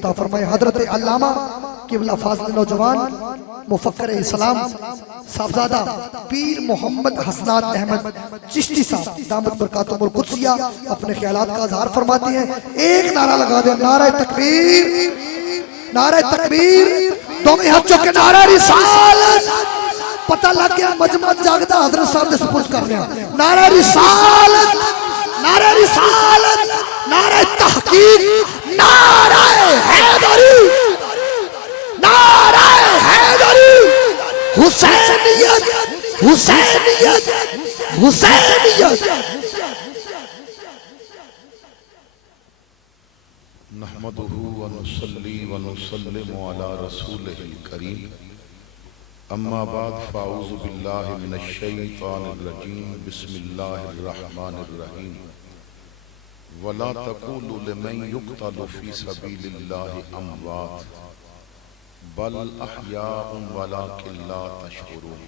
عطا فرمائے۔ حضرت علامہ قبلہ فاضل نوجوان مفکر اسلام صاحبزادہ پیر محمد حسنات احمد چشتی صاحب دامت برکاتہم القدسیہ اپنے خیالات کا اظہار فرماتے ہیں۔ ایک نعرہ لگا دیں، نعرہ تکبیر، نعرہ تکبیر، دومی ہاتھ چوکے نعرہ رسالت۔ پتہ لگ گیا مجمع جاگدہ حضرت صاحب نے سپورٹ کر رہے ہیں۔ نعرہ رسالت، نعرہ رسالت، نعرہ تحقیق، نعرہ حیدری، نعرہ حیدری، حسینیت، حسینیت، حسینیت۔ نحمدہ ونصلی ونسلم علی رسولہ الکریم، اما بعد فاعوذ باللہ من الشیطان الرجیم، بسم اللہ الرحمن الرحیم۔ ولا تقولوا لمن يقتل في سبيل الله اموات بل احیاء ولكن لا تشعرون۔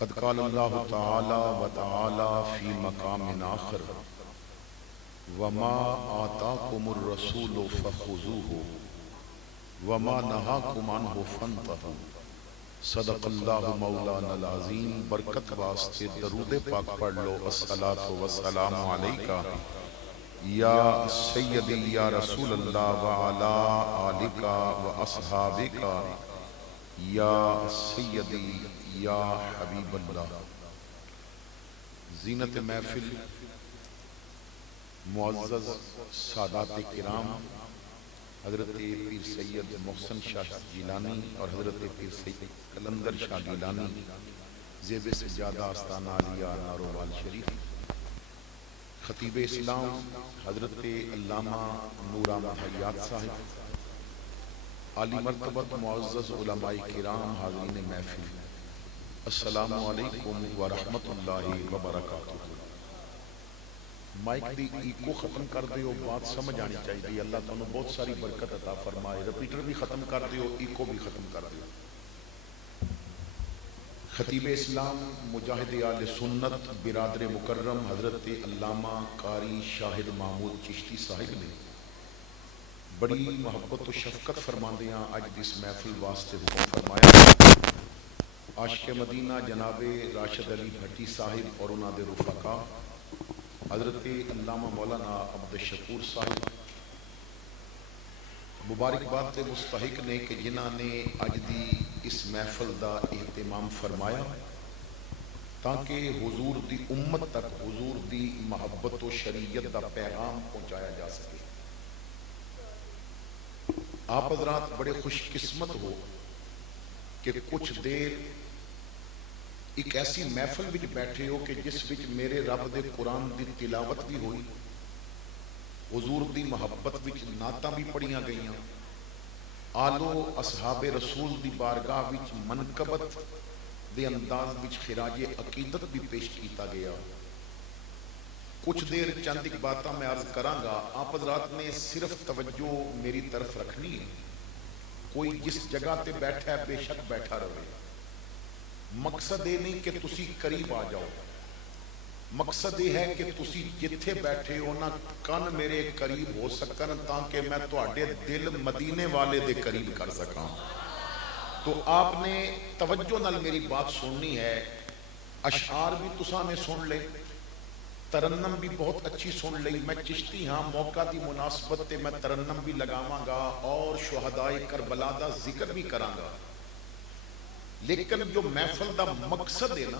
قد قال الله تعالى وتعالى في مقام آخر وما آتاكم الرسول فخذوه وما نهاكم عنه فانتهوا۔ صدق اللہ مولانا العظیم۔ برکت واسطے درود پاک پڑھ لو۔ الصلاۃ والسلام علیکہ یا سیدی یا رسول اللہ وعلا آلکہ واصحابکہ یا سیدی یا حبیب اللہ۔ زینت محفل معزز سادات کرام حضرت پیر سید محسن شاہ جیلانی اور حضرت پیر سید قلندر شاہ گیلانی زیب سجادہ آستانہ علیہ ناروال شریف، خطیب اسلام حضرت علامہ نور احمد حیات صاحب، عالی مرتبت معزز علماء کرام، حاضرین محفل، السلام علیکم ورحمت اللہ وبرکاتہ۔ مائک دی ایکو ختم کر دیو، بات سمجھ آنی چاہیے۔ اللہ تعالیٰ بہت ساری برکت عطا فرمائے۔ ریپیٹر بھی ختم کر دیو، ایکو بھی ختم کر دیو۔ خطیب اسلام مجاہد آل سنت برادر مکرم حضرت علامہ قاری شاہد محمود چشتی صاحب نے بڑی محبت و شفقت فرماندیاں اج اس محفل واسطے حکم فرمایا۔ عاشق مدینہ جناب راشد علی بھٹی صاحب اور انہاں دے رفقا، حضرت علامہ مولانا عبد الشکور صاحب مبارکباد کے مستحق نے کہ جنہاں نے اج دی اس محفل دا اہتمام فرمایا تاکہ حضور دی امت تک حضور دی محبت و شریعت دا پیغام پہنچایا جا سکے۔ آپ حضرات بڑے خوش قسمت ہو کہ کچھ دیر ایک ایسی محفل وچ بیٹھے ہو کہ جس وچ میرے رب دے قرآن دی تلاوت بھی ہوئی، حضور دی محبت وچ نعتاں بھی پڑھیاں گئیاں، آلو اصحاب رسول دی بارگاہ وچ منقبت دے انداز وچ خراج عقیدت بھی پیش کیتا گیا۔ کچھ دیر چند ایک باتاں میں عرض کراں گا، آپ حضرات نے صرف توجہ میری طرف رکھنی ہے۔ کوئی جس جگہ تے بیٹھا ہے بے شک بیٹھا رہے، مقصد یہ نہیں کہ تسی قریب آ جاؤ، مقصد یہ ہے کہ تسی جتھے بیٹھے ہو نا کن میرے قریب ہو سکن تاکہ میں تواڈے دل مدینے والے دے قریب کر سکاں۔ تو آپ نے توجہ نال میری بات سننی ہے۔ اشعار بھی تساں نے سن لے، ترنم بھی بہت اچھی سن لئی۔ میں چشتی ہاں، موقع دی مناسبت تے میں ترنم بھی لگاواں گا اور شہدائے کربلا دا ذکر بھی کراں گا، لیکن جو محفل دا مقصد ہے نا،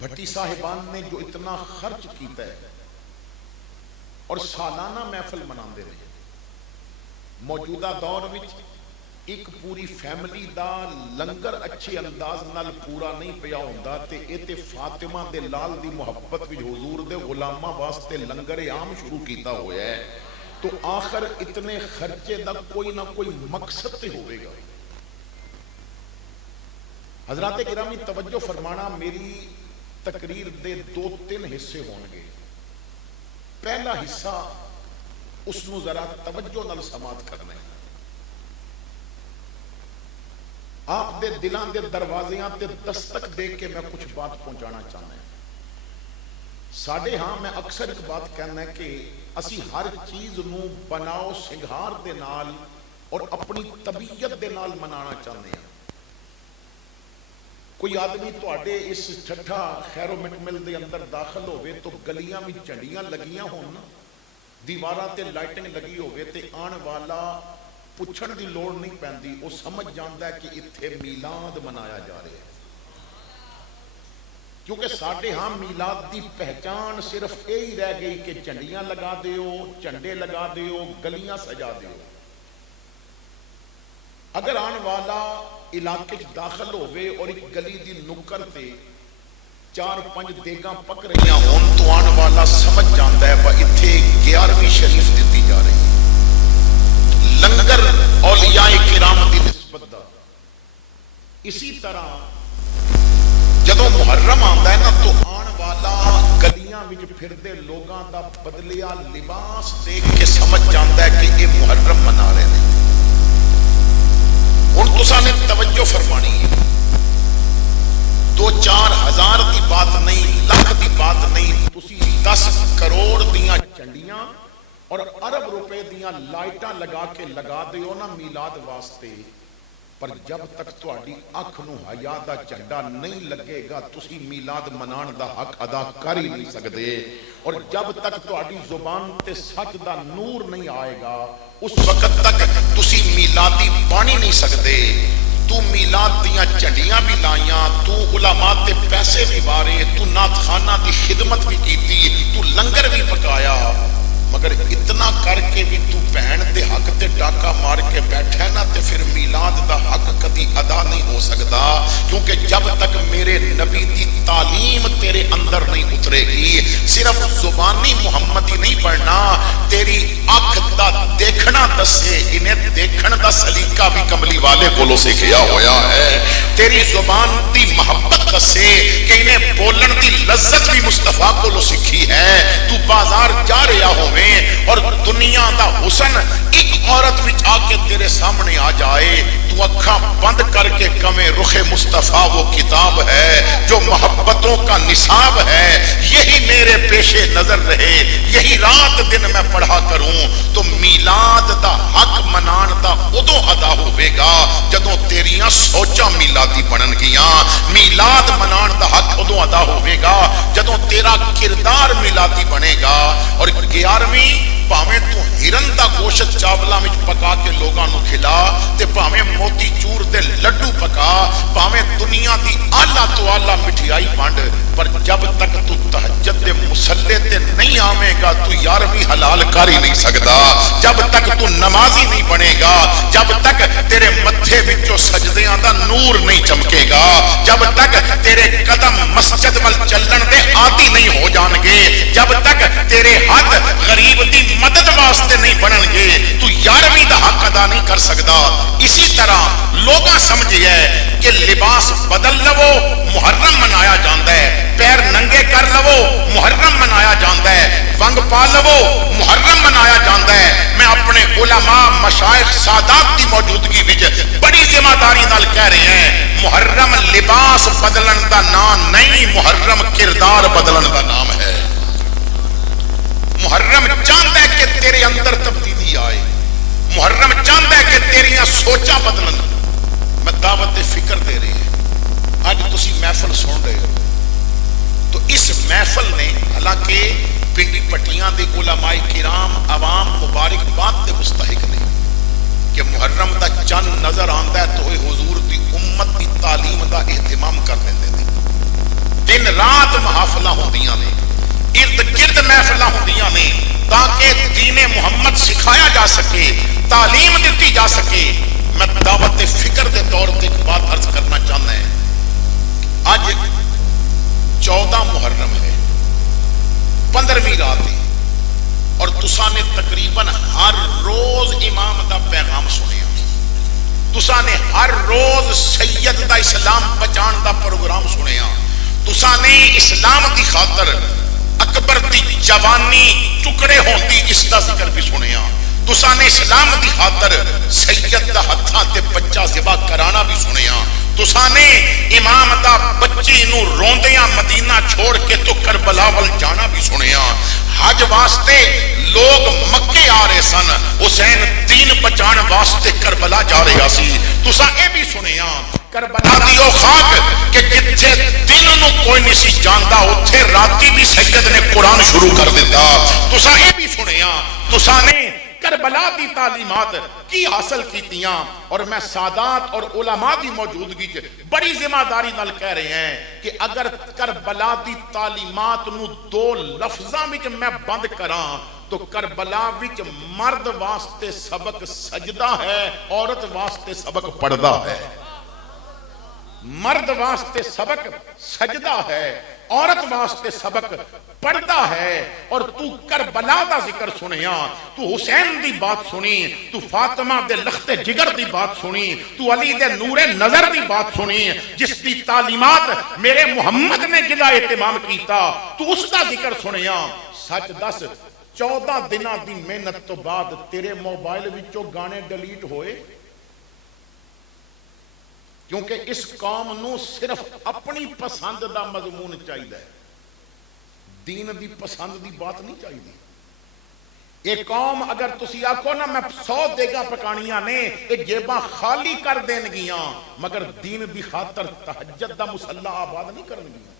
بھٹی صاحبان نے جو اتنا خرچ کیتا ہے اور سالانہ محفل مناندے نے، موجودہ دور وچ ایک پوری فیملی دا لنگر اچھے انداز نال پورا نہیں پیا ہوندا تے ایتے فاطمہ دے لال دی محبت وچ حضور دے غلاماں واسطے لنگر عام شروع کیتا ہویا ہے، تو آخر اتنے خرچے دا کوئی نہ کوئی مقصد تے ہوئے گا۔ حضرات گرامی توجہ فرمانا، میری تقریر دے 2-3 حصے ہون گے۔ پہلا حصہ اس نو ذرا توجہ نال سماعت کرنا ہے۔ آپ دے دلان دے دروازیاں تے دستک دے کے میں کچھ بات پہنچانا چاہنا ہے۔ ساڈے ہاں میں اکثر ایک بات کہنا ہے کہ اسی ہر چیز نو بناؤ سنگھار دے نال اور اپنی طبیعت دے نال منانا چاہتے ہیں. کوئی آدمی تواڈے اس ٹھٹھا خیر و مکمل دے اندر داخل ہوئے تو گلیاں میں جھنڈیاں لگیاں ہون، دیواراں تے لائٹنگ لگی ہوئے تے آن والا پوچھن دی لوڑ نہیں پیندی، وہ سمجھ جاندا ہے کہ اتھے میلاد منایا جا رہا ہے. کیونکہ ساڈے ہاں میلاد دی پہچان صرف یہی رہ گئی کہ جھنڈیاں لگا دیو، جھنڈے لگا دیو، گلیاں سجا دیو. اگر آن والا علاقے داخل ہوئے اور ایک گلی دی نکر تے 4-5 دیگاں پک رہی ہون تو آن والا سمجھ جاندا ہے کہ اتھے 11ویں شریف دیتی جا رہی ہے، لنگر اولیاء کرام دی نسبت دا. اسی طرح جدوں محرم آندا ہے نا تو آن والا گلیاں وچ پھردے لوگاں دا بدلیا لباس دیکھ کے سمجھ جاندا ہے کہ یہ محرم منا رہے ہیں. ہن تساں نے توجہ فرمانی ہے، 2-4 ہزار دی بات نہیں، لاکھ دی بات نہیں، تسی 10 کروڑ دیاں چنڈیاں اور ارب روپے دیاں لائٹاں لگا کے لگا دیو نا میلاد واسطے، پر جب تک تہاڈی اکھ نو حیا دا جھنڈا نہیں لگے گا تسی میلاد منان دا حق ادا کر ہی نہیں سکدے. اور جب تک تہاڈی زبان تے سچ دا نور نہیں آئے گا اس وقت تک تسی میلادی بانی نہیں سکدے. تو میلاد دیاں جھنڈیاں بھی لائیاں، تو علماء تے پیسے بھی بارے، تو نعت خانہ دی خدمت بھی کیتی، تو لنگر بھی پکایا، مگر اتنا کر کے بھی تو بہن دے حق تے ڈاکہ مار کے بیٹھا ہے نا تے پھر میلاد دا حق کدی ادا نہیں ہو سکتا. کیونکہ جب تک میرے نبی دی تعلیم تیرے اندر نہیں اترے گی، صرف زبانی محمدی نہیں پڑھنا، تیری اکھ دا دیکھنا دسے، انہیں دیکھن دا سلیقہ بھی کملی والے کولو سکھیا ہویا ہے. تیری زبان دی محبت دسے کہ انہیں بولن دی لذت بھی مصطفیٰ کولو سکھی ہے. تو بازار جا رہا ہو اور دنیا دا حسن ایک عورت وچ آ کے تیرے سامنے آ جائے، تو اکھاں بند کر کے کمیں رخ مصطفیٰ وہ کتاب ہے جو محبتوں کا نصاب ہے، یہی میرے پیش نظر رہے، یہی رات دن میں پڑھا کروں. تو میلاد دا حق منان دا ادو ادا ہوئے گا جدوں تیریاں سوچاں میلادی بنن گیاں. میلاد منان دا حق ادو ادا ہوئے گا جدوں تیرا کردار میلادی بنے گا. اور 11ویں پاویں تو ہرن دا گوشت چاولا وچ پکا کے لوگاں نو کھلا تے پاویں موتی چور دے لڈو پکا، پاویں دنیا دی اعلیٰ تو اعلیٰ مٹھائی بانڈ، پر جب تک تو تہجد دے مصلے تے نہیں آویں گا تو 11ویں حلال کر ہی نہیں سکدا. جب تک تو نمازی نہیں بنے گا، جب تک تیرے متھے وچوں سجدیاں دا نور نہیں چمکے گا، جب تک تیرے قدم مسجد ول چلن دے عادی نہیں ہو جان گے، جب تک تیرے ہاتھ غریب دی مدد واسطے نہیں بنن گے تو 11ویں دا حق ادا نہیں کر سکدا. اسی طرح لوگاں سمجھے کہ لباس بدل لو محرم منایا جاندا ہے، پیر ننگے کر لو محرم منایا جاندا ہے، ونگ پا لو محرم منایا جاندا ہے. میں اپنے علماء مشائخ سادات دی موجودگی وچ بڑی ذمہ داری نال کہہ رہے ہیں، محرم لباس بدلن دا نام نہیں، محرم کردار بدلن دا نام ہے. محرم چاہتا ہے کہ تیرے اندر تبدیلی آئے، محرم چاہتا ہے کہ تیریاں سوچاں بدلن. میں دعوت فکر دے رہی ہے، آج تسی محفل سن رہے ہو تو اس محفل نے حالانکہ پنڈی پٹیاں دے علماء کرام عوام مبارکباد دے مستحق نہیں کہ محرم دا چند نظر آندا ہے تو حضور دی امت دی تعلیم دا اہتمام کر لیندے نے. دن رات محافلاں ہوندیاں نے، ارد گرد محفلاں ہوندیاں نے تاکہ دین محمد سکھایا جا سکے، تعلیم دیتی جا سکے. میں دعوت فکر دے دور تے ایک بات عرض کرنا چاہتا ہے. آج 14 محرم ہے، 15ویں رات ہے، اور تساں نے تقریباً ہر روز امام دا پیغام سنیا، تساں نے ہر روز سید دا اسلام بچان دا پروگرام سنیا، تساں نے اسلام دی خاطر اکبر دی جوانی ٹکڑے ہون دی اس دا ذکر بھی سنیا، تساں نے اسلام دی خاطر سید دا ہتھاں تے بچہ ذبح کرانا بھی سنیا، تساں نے امام دا بچی نو روندیاں مدینہ چھوڑ کے تو کربلا ول جانا بھی سنیا، حج واسطے لوگ مکے آ رہے سن، حسین دین بچان واسطے کربلا جا رہا سی، تساں اے بھی سنیا کربلا دی او خاک کہ جتھے دن نو کوئی نہیں سی جاندا اوتھے راتی بھی سید نے قرآن شروع کر دیتا، تساں اے بھی سنیا، تساں نے کربلا دی تعلیمات کی حاصل کیتیاں، اور میں سادات اور علماء دی موجودگی چ بڑی ذمہ داری نال کہہ رہے ہیں کہ اگر کربلا دی تعلیمات نو دو لفظاں وچ میں بند کراں تو کربلا وچ مرد واسطے سبق سجدہ ہے، عورت واسطے سبق پردہ ہے، مرد واسطے سبق سجدہ ہے، عورت واسطے سبق پڑھتا ہے، اور تو کربلا دا ذکر سنیا، تو حسین دی بات سنی، تو فاطمہ دے لخت جگر دی بات سنی، تو علی دے نور نظر دی بات سنی، جس دی تعلیمات میرے محمد نے جلا اہتمام کیتا، تو اس دا ذکر سنیا۔ سچ دس 14 دنوں دی محنت تو بعد تیرے موبائل وچوں گانے ڈیلیٹ ہوئے؟ کیونکہ اس قوم نو صرف اپنی پسند دا مضمون چاہیے، دین دی پسند دی بات نہیں چاہیے۔ ایک قوم اگر تسی آکھو نا میں 100 دیگاں پکانیاں نے یہ جیباں خالی کر دین گیاں، مگر دین دی خاطر تہجد دا مصلی آباد نہیں کرن گیاں،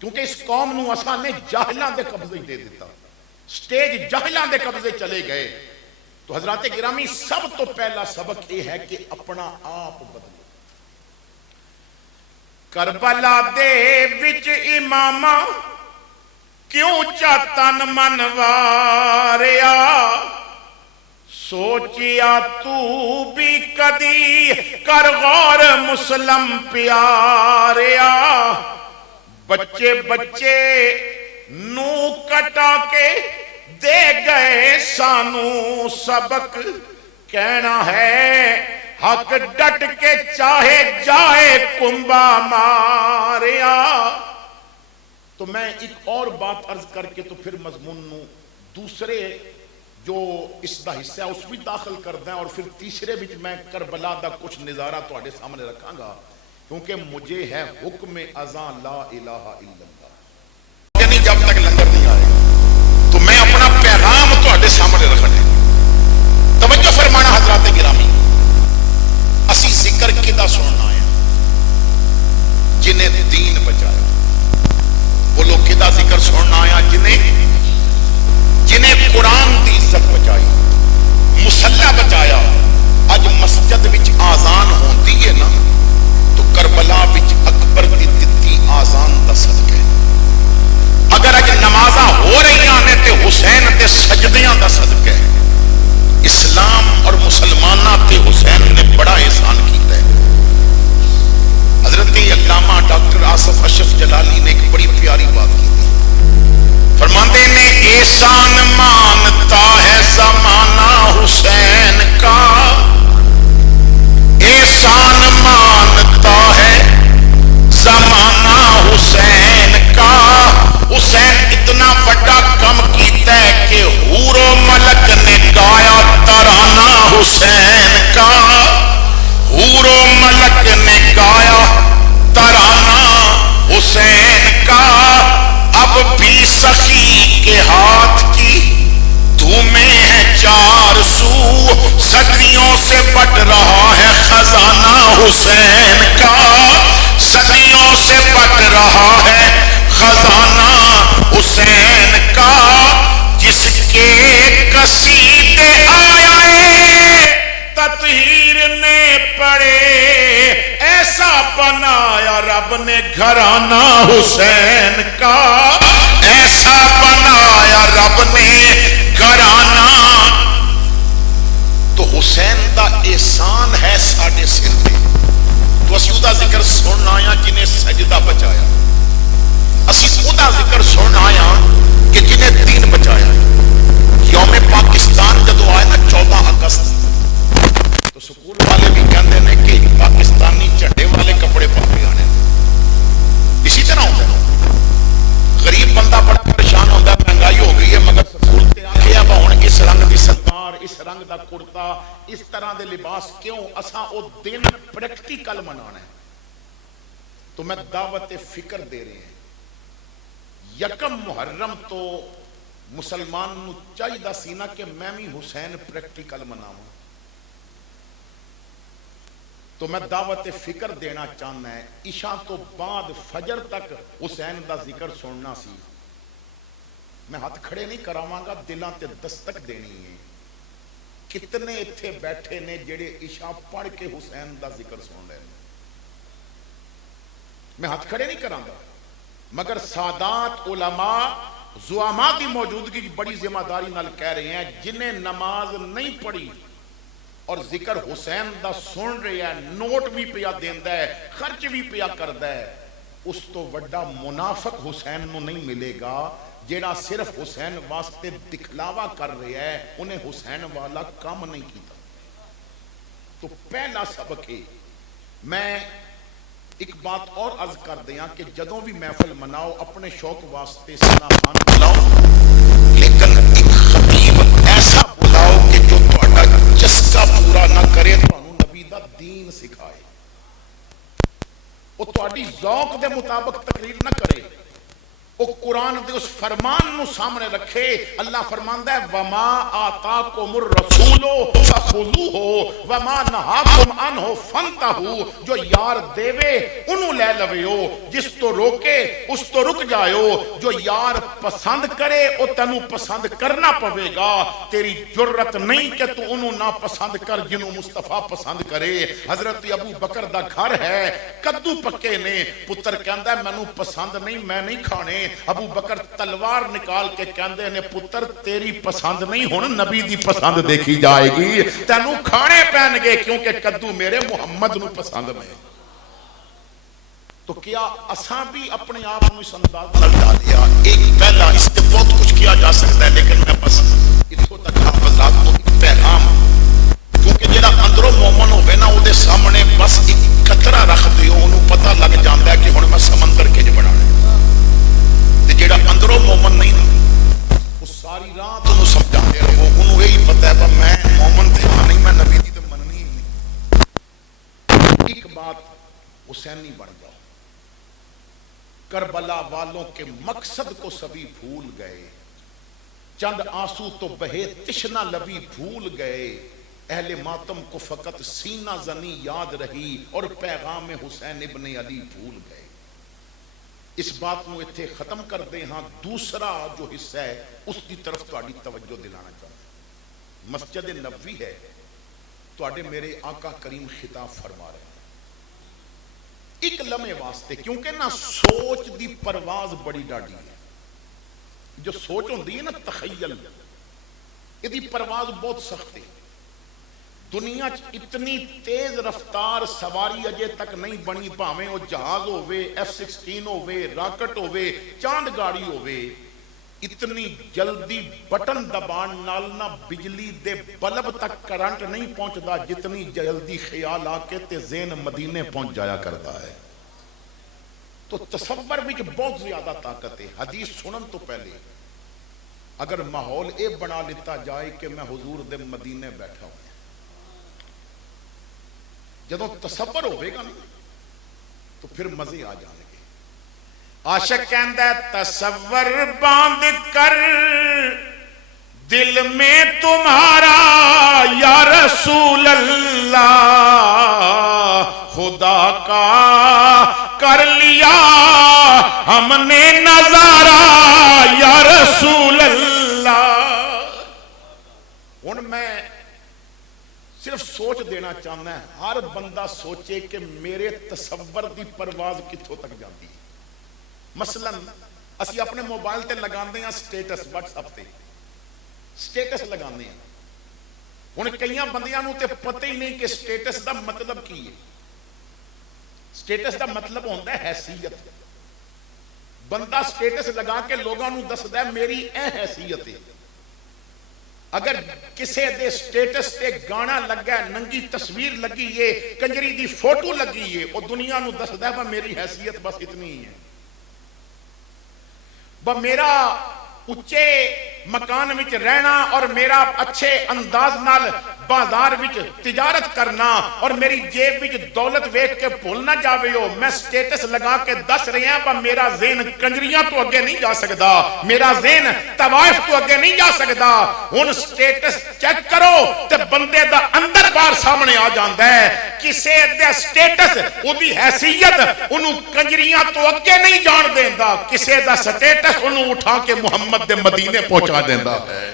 کیونکہ اس قوم نو اساں نے جاہلاں دے قبضے دے دیتا، سٹیج جاہلاں دے قبضے چلے گئے۔ تو حضرات گرامی سب تو پہلا سبق یہ ہے کہ اپنا آپ بدلو۔ کربلا دے وچ امامہ کیوں چاتن منواریا، سوچیا تو بھی کدی کر غور مسلم پیاریا، بچے بچے نو کٹا کے دے گئے سانو سبق، کہنا ہے حق ڈٹ کے چاہے جائے کنبا ماریا۔ تو میں ایک اور بات عرض کر کے تو پھر مضمون نو دوسرے جو اس دا حصہ ہے اس بھی داخل کر دیں، اور پھر تیسرے بھی میں کربلا دا کچھ نظارہ تواڈے سامنے رکھاں گا، کیونکہ مجھے ہے حکم اذاں لا الہ الا اللہ، یعنی جب تک لنگر نہیں آئے تو میں اپنا پیغام تواڈے سامنے رکھنا ہے۔ توجہ فرمانا حضرات گرامی، اسی ذکر کدا سننا ہے؟ جنہیں دین بچایا، بولو کدا ذکر سننا آیا؟ جنہیں قرآن دی عزت بچائی، مصلی بچایا۔ اج مسجد وچ آزان ہوندی ہے نا تو کربلا وچ اکبر دی دتی آزان دا صدقہ ہے۔ اگر اج نمازاں ہو رہی نے تے حسین دے سجدیاں دا صدقہ ہے۔ اسلام اور مسلمانہ تے حسین نے بڑا احسان کیتا ہے۔ حضرت علامہ ڈاکٹر آصف اشرف جلالی نے ایک بڑی پیاری بات کی تھی، فرماتے نے احسان مانتا ہے زمانہ حسین کا، احسان مانتا ہے زمانہ حسین کا، حسین اتنا بڑا کم کیتا ہے کہ حور و ملک نے گایا ترانہ حسین کا، حور و ملک نے گایا ترانہ حسین کا، اب بھی سخی کے ہاتھ کی دھومیں ہیں 400، صدیوں سے بٹ رہا ہے خزانہ حسین کا، صدیوں سے بٹ رہا ہے خزانہ حسین کا، جس کے قصیدے آئے تطہیر نے پڑھے، ایسا بنایا رب نے گھرانہ حسین کا، ایسا بنایا رب نے گھرانہ۔ تو حسین دا احسان ہے ساڈے سر تے، تو اسی دا ذکر سننا آیا جنہیں سجدہ بچایا، اسی دا ذکر سننا آیا کہ جنہیں دین بچایا۔ یوم پاکستان جدو آئے نا 14 اگست، تو سکول والے بھی کہندے نے کہ پاکستانی جھنڈے والے کپڑے پا کے آنے، اسی طرح ہوتا ہے۔ غریب بندہ بڑا پریشان ہوتا ہے، مہنگائی ہو گئی ہے، مگر سکول تے آ کے اب ہن اس رنگ دی سلوار رنگ دا کرتا اس طرح دے لباس کیوں اساں او دن پریکٹیکل منانا ہے تو میں دعوت فکر دے رہے ہیں یکم محرم تو مسلمان نو چاہیے سی نا کہ میں بھی حسین پریکٹیکل مناواں تو میں دعوت فکر دینا چاہنا ہے عشاء تو بعد فجر تک حسین دا ذکر سننا سی میں ہاتھ کھڑے نہیں کراواں گا دلاں تے دستک دینی ہے کتنے اتھے بیٹھے نے جڑے عشاء پڑھ کے حسین دا ذکر سن رہے ہیں میں ہاتھ کھڑے نہیں کراں گا مگر سادات علماء زعماء کی موجودگی بڑی ذمہ داری نال کہہ رہے ہیں جنہیں نماز نہیں پڑھی اور ذکر حسین دا سن رہے ہیں نوٹ بھی پیا دیندا ہے خرچ بھی پیا کردا ہے اس تو وڈا منافق حسین نو نہیں ملے گا جیڑا صرف حسین واسطے دکھلاوا کر رہا ہے انہیں حسین والا کام نہیں کیتا تو پہلا سبق ہے میں ایک بات اور عرض کر دیا کہ جدوں بھی محفل مناؤ اپنے شوق واسطے سنا خان بلاؤ لیکن ایک خطیب ایسا بلاؤ کہ جو تہاڈا چسکا پورا نہ کرے تانوں نبی دا دین سکھائے وہ تہاڈی ذوق دے مطابق تقریر نہ کرے وہ قرآن دے اس فرمان نو سامنے رکھے اللہ فرماندا ہے وما آتاکم الرسول فخذوہ وما نہاکم عنہ فانتہوا جو یار دیوے انہوں لے لویو جس تو روکے اس تو رک جائیو جو یار پسند کرے او تینوں پسند کرنا پوے گا تیری جرت نہیں کہ تو انہوں نہ پسند کر جنہوں مصطفیٰ پسند کرے حضرت ابو بکر دا گھر ہے کدو پکے نے پتر کہندا ہے مینوں پسند نہیں میں نہیں کھانے ابو بکر تلوار نکال کے کہندے نے پتر تیری پسند نہیں ہن نبی دی پسند دیکھی جائے گی تینوں کھانے پہن گے کیونکہ کدو میرے محمد نو پسند نہیں تو کیا اساں بھی اپنے آپ کو اس انداز نال ڈالیا ایک پہلا اس سے بہت کچھ کیا جا سکتا ہے لیکن میں بس اتھوں تک حافظات کو ایک پیغام کیونکہ جڑا اندروں مومن ہوے نا او دے سامنے بس ایک قطرہ رکھ دیو اونوں پتہ لگ جاندا ہے کہ ہن میں سمندر کج بنانا جیڑا اندروں مومن نہیں نا وہ ساری رات انہوں سمجھاتے رہو انہوں یہی پتہ ہے میں مومن تے ہاں نہیں میں نبی دی تے مننی ہی نہیں ایک بات حسینی بن جاؤ کربلا والوں کے مقصد کو سبھی بھول گئے چند آنسو تو بہے تشنہ لبی بھول گئے اہل ماتم کو فقط سینہ زنی یاد رہی اور پیغام حسین ابن علی بھول گئے اس بات کو اتھے ختم کر دیں ہاں دوسرا جو حصہ ہے اس کی طرف تہاڈی توجہ دلانا چاہتا ہوں مسجد نبوی ہے تہاڈے میرے آقا کریم خطاب فرما رہے ہیں ایک لمحے واسطے کیونکہ نا سوچ دی پرواز بڑی ڈاڈی ہے جو سوچ ہوندی ہے نا تخیل یہ دی پرواز بہت سخت ہے دنیا اتنی تیز رفتار سواری اجے تک نہیں بنی پاویں وہ جہاز ہووے F-16 ہووے راکٹ ہووے چاند گاڑی ہووے اتنی جلدی بٹن دبان نال نہ بجلی دے بلب تک کرنٹ نہیں پہنچدا جتنی جلدی خیال آ کے تے ذہن مدینے پہنچ جایا کرتا ہے تو تصور بھی بہت زیادہ طاقت ہے حدیث سنن تو پہلے اگر ماحول اے بنا لیتا جائے کہ میں حضور دے مدینے بیٹھا ہوں جدوں تصور ہوئے گا نا تو پھر مزے آ جائیں گے عاشق کہندا ہے تصور باندھ کر دل میں تمہارا یا رسول اللہ خدا کا کر لیا ہم نے نظارہ یا رسول اللہ ہن میں صرف سوچ دینا چاہنا ہے ہر بندہ سوچے کہ میرے تصور دی پرواز کتھوں تک جاتی ہے مثلا اسی اپنے موبائل تے لگاندے ہیں سٹیٹس واٹس اپ تے سٹیٹس لگاندے ہیں ہن کئیاں بندیاں نوں تے پتہ ہی نہیں کہ سٹیٹس دا مطلب کی ہے سٹیٹس دا مطلب ہوندا ہے حیثیت بندہ سٹیٹس لگا کے لوگاں نوں دسدا ہے میری اے حیثیت ہے اگر کسے دے سٹیٹس تے گانا لگا ہے ننگی تصویر لگی ہے کنجری دی فوٹو لگی ہے وہ دنیا نو دسدا ہے میری حیثیت بس اتنی ہی ہے میرا اچھے مکان وچ رہنا اور میرا اچھے انداز نال بازار وچ تجارت کرنا اور میری جیب وچ دولت ویکھ کے بھول نہ جاوے ہو. میں سٹیٹس لگا کے دس رہے ہیں پر میرا ذہن کنجریاں تو اگے نہیں جا سکدا, میرا ذہن طوائف تو اگے نہیں جا سکدا. ہن سٹیٹس چیک کرو تے بندے دا اندر باہر سامنے آ جاندا ہے. کسے دا سٹیٹس اودی حیثیت اونوں کنجریاں تو اگے نہیں جان دیندا, کسے دا سٹیٹس اونوں اٹھا کے محمد دے مدینے پہنچا دیندا ہے.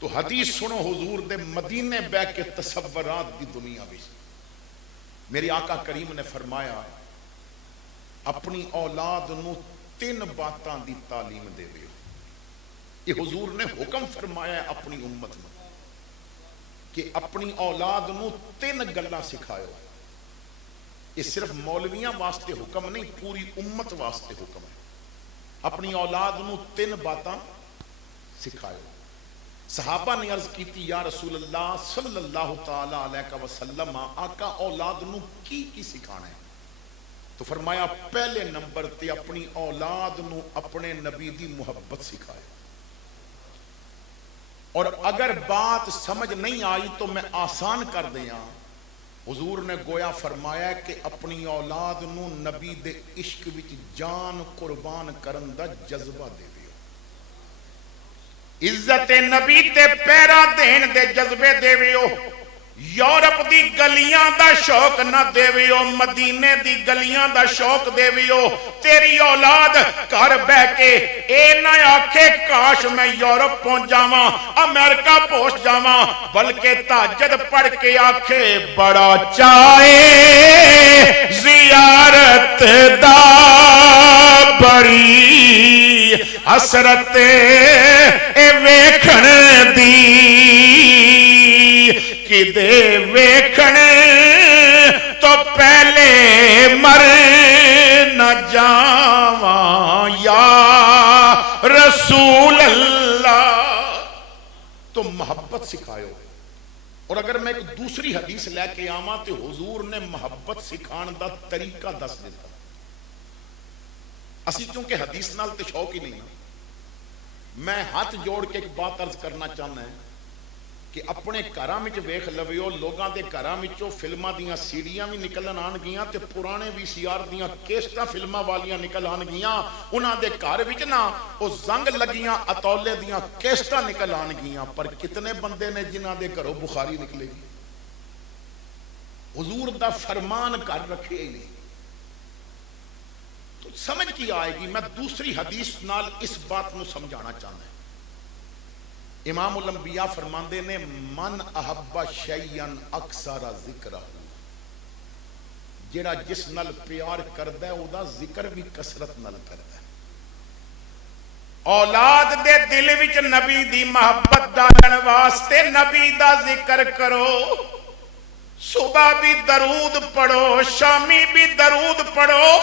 تو حدیث سنو حضور دے مدینے بہ کے تصورات دی دنیا بھی. میری آقا کریم نے فرمایا اپنی اولاد نو 3 باتاں دی تعلیم دے دیو. یہ حضور نے حکم فرمایا ہے اپنی امت میں کہ اپنی اولاد نو 3 گلاں سکھائیو. یہ صرف مولویاں واسطے حکم نہیں, پوری امت واسطے حکم ہے. اپنی اولاد نو 3 باتاں سکھائیو. صحابہ نے عرض کی تھی یا رسول اللہ صلی اللہ تعالی علیہ وسلم آقا اولاد نو کی سکھانا ہے؟ تو فرمایا پہلے نمبر تے اپنی اولاد نو اپنے نبی دی محبت سکھائے. اور اگر بات سمجھ نہیں آئی تو میں آسان کر دیاں. حضور نے گویا فرمایا کہ اپنی اولاد نو نبی دے عشق وچ جان قربان کرن دا جذبہ دے دیو. عزت نبی تے پیرا دین دے جذبے دے ویو. یورپ دی گلیاں دا شوق نہ دے ویو, مدینے دی گلیاں دا شوق دے ویو. تیری اولاد گھر بہ کے اے نہ آکھے کاش میں یورپ پہنچ جاواں, امریکہ پہنچ جاواں, بلکہ تہجد پڑھ کے آکھے بڑا چاہے زیارت دا بڑی حسرت اے ویکھن دی کدے ویکھن تو پہلے مر نہ جاواں یا رسول اللہ. تو محبت سکھائیو. اور اگر میں ایک دوسری حدیث لے کے آواں تو حضور نے محبت سکھان دا طریقہ دس دیتا. اسی کیونکہ حدیث نال تے شوق ہی نہیں نا. میں ہاتھ جوڑ کے ایک بات عرض کرنا چاہنا ہے کہ اپنے گھراں وچ ویکھ لویو, لوگاں دے گھراں وچوں فلماں دیاں سیڈیاں بھی نکلن آن گیاں تے پرانے وی سی آر دیاں کیسٹاں فلماں والیاں نکل آن گیاں. انہاں دے گھر وچ نا او زنگ لگیاں اطولے دیاں کیسٹاں نکل آن گیاں, پر کتنے بندے نے جنہاں دے گھروں بخاری نکلے گی؟ حضور دا فرمان کر رکھے ہی نہیں. تو سمجھ کی آئے گی. میں دوسری حدیث نال اس بات نو سمجھانا چاہتا ہوں. امام الانبیاء فرماندے نے من احب شیئن اکثر ذکرہ, جڑا جس نال پیار کردا ہے او دا ذکر بھی کثرت نال کردا ہے. اولاد دے دل وچ نبی دی محبت ڈالن واسطے نبی دا ذکر کرو. صبح بھی درود پڑھو, شامی بھی درود پڑھو.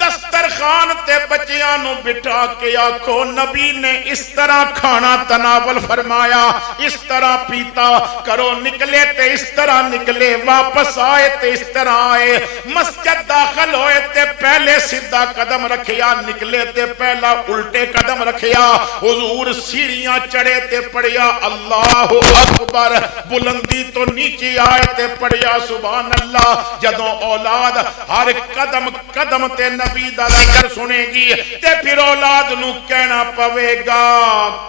دسترخوان تے بچیاں نو بٹھا کے آکھو نبی نے اس طرح کھانا تناول فرمایا, اس طرح پیتا کرو. نکلے تے اس طرح نکلے, واپس آئے تے اس طرح آئے. مسجد داخل ہوئے تے پہلے سیدھا قدم رکھیا, نکلے تے پہلا الٹے قدم رکھیا. حضور سیڑھیاں چڑھے تے پڑھیا اللہ اکبر, بلندی تو نیچے آئے تے پڑھیا سبحان اللہ. جدوں اولاد ہر قدم قدم تے نبی دا ذکر سنے گی تے پھر اولاد نو کہنا پوے گا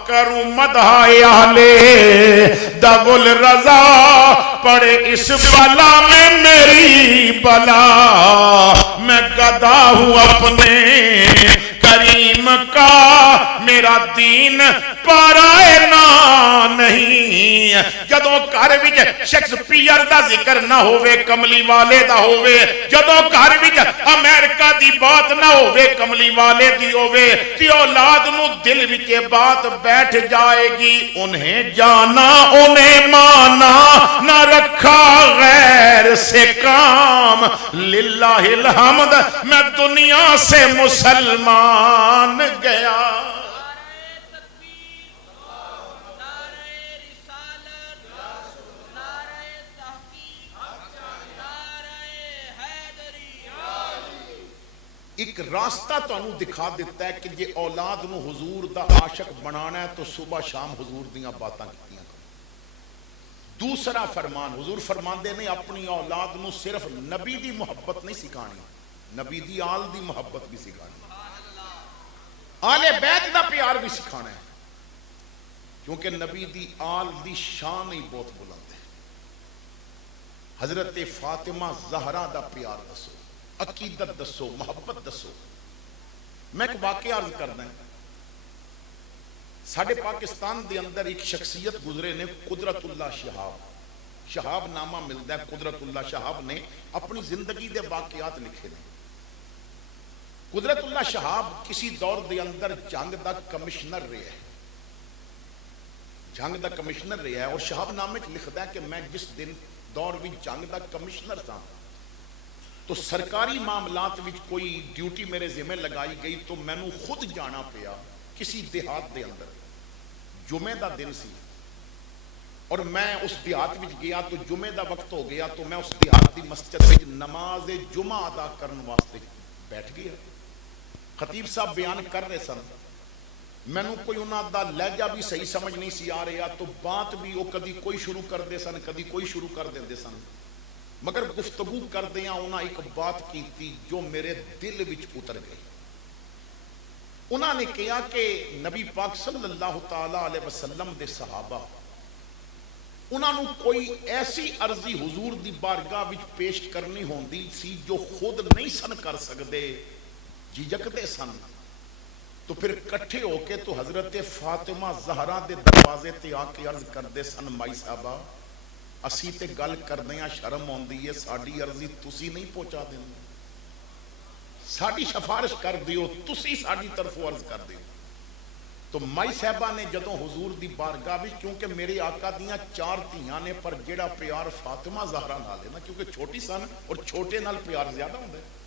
کروں مدح اہل دغل رضا, پڑے اس بلا میں میری بلا, میں گدا ہوں اپنے کریم کا, میرا دین پارائے نا نہیں. جدوں گھر وچ شیکسپیئر دا ذکر نہ ہوئے کملی والے دا ہوئے, جدوں گھر وچ امریکہ دی بات نہ ہوئے کملی والے دی ہوئے, تی اولاد نو دل وچ بات بیٹھ جائے گی. انہیں جانا انہیں مانا, نہ رکھا غیر سے کام. للہ الحمد میں دنیا سے مسلمان گیا. ایک راستہ تانوں دکھا دیتا ہے کہ جے اولاد نو حضور دا عاشق بنانا ہے تو صبح شام حضور دیاں باتاں کیتیاں کرو۔ دوسرا فرمان حضور فرماندے نے اپنی اولاد نو صرف نبی دی محبت نہیں سکھانی، نبی دی آل دی محبت بھی سکھانی، آل بیت دا پیار بھی سکھانا ہے، کیونکہ نبی دی آل دی شان ہی بہت بلند ہے۔ حضرت فاطمہ زہرا دا پیار دسو، عقیدت دسو، محبت دسو۔ میں ایک واقعہ عرض کرنا ہے، ساڑھے پاکستان دے اندر ایک شخصیت گزرے نے، قدرت اللہ شہاب، شہاب نامہ ملتا ہے، قدرت اللہ شہاب نے اپنی زندگی دے واقعات لکھے نے۔ قدرت اللہ شہاب کسی دور دے اندر جنگ دا کمشنر رہے ہے، جنگ دا کمشنر رہا ہے، اور شہاب نامے لکھتا ہے کہ میں جس دن دور بھی جنگ دا کمشنر تھا تو سرکاری معاملات وچ کوئی ڈیوٹی میرے ذمہ لگائی گئی تو میں نو خود جانا پیا کسی دیہات دے اندر، جمعہ دا دن سی، اور میں اس دیہات وچ گیا تو جمعہ دا وقت ہو گیا تو میں اس دیہات دی مسجد وچ نماز جمعہ ادا کرن واسطے بیٹھ گیا۔ خطیب صاحب بیان کر رہے سن، میں نو کوئی انہاں دا لہجہ بھی صحیح سمجھ نہیں سی آ رہا، تو بات بھی وہ کدی کوئی شروع کر دے سن، کدی کوئی شروع کر دے سن، مگر گفتگو کر دیاں انہاں ایک بات کی تھی جو میرے دل وچ اتر گئی۔ انہاں نے کہا کہ نبی پاک صلی اللہ تعالی علیہ وسلم دے صحابہ انہاں نو کوئی ایسی عرضی حضور دی بارگاہ وچ پیش کرنی ہوندی سی جو خود نہیں سن کر سکدے، جھجکدے سن، تو پھر کٹھے ہو کے تو حضرت فاطمہ زہرا دے دروازے تے آ کے عرض کردے سن، مائی صاحبہ اسی تے گل کردیاں شرم ہوندی ہے، ساڈی عرضی تسی نہیں پہنچا دیندے، ساڈی سفارش کر دیو، تسی ساڈی طرف عرض کر دیو۔ تو مائی صاحبہ نے جدوں حضور دی بارگاہ وچ، کیونکہ میرے آقا دیاں 4 دھیاں نے، پر جڑا پیار فاطمہ زہرا نال ہے نا، کیونکہ چھوٹی سن اور چھوٹے نال پیار زیادہ ہوندا ہے،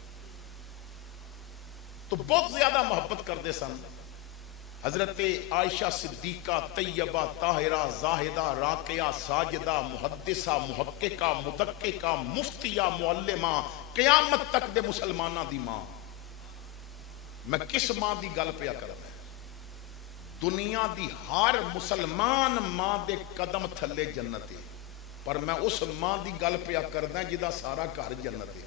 تو بہت زیادہ محبت کردے سن۔ حضرت عائشہ صدیقہ طیبہ طاہرہ زاہدہ راقیہ ساجدہ محدثہ محققہ مدققہ مفتیہ معلمہ، قیامت تک دے مسلمانہ دی ماں۔ میں کس ماں دی گل پیا کردا، دنیا دی ہر مسلمان ماں دے قدم تھلے جنت ہے، پر میں اس ماں دی گل پیا کردا جدا سارا گھر جنت ہے۔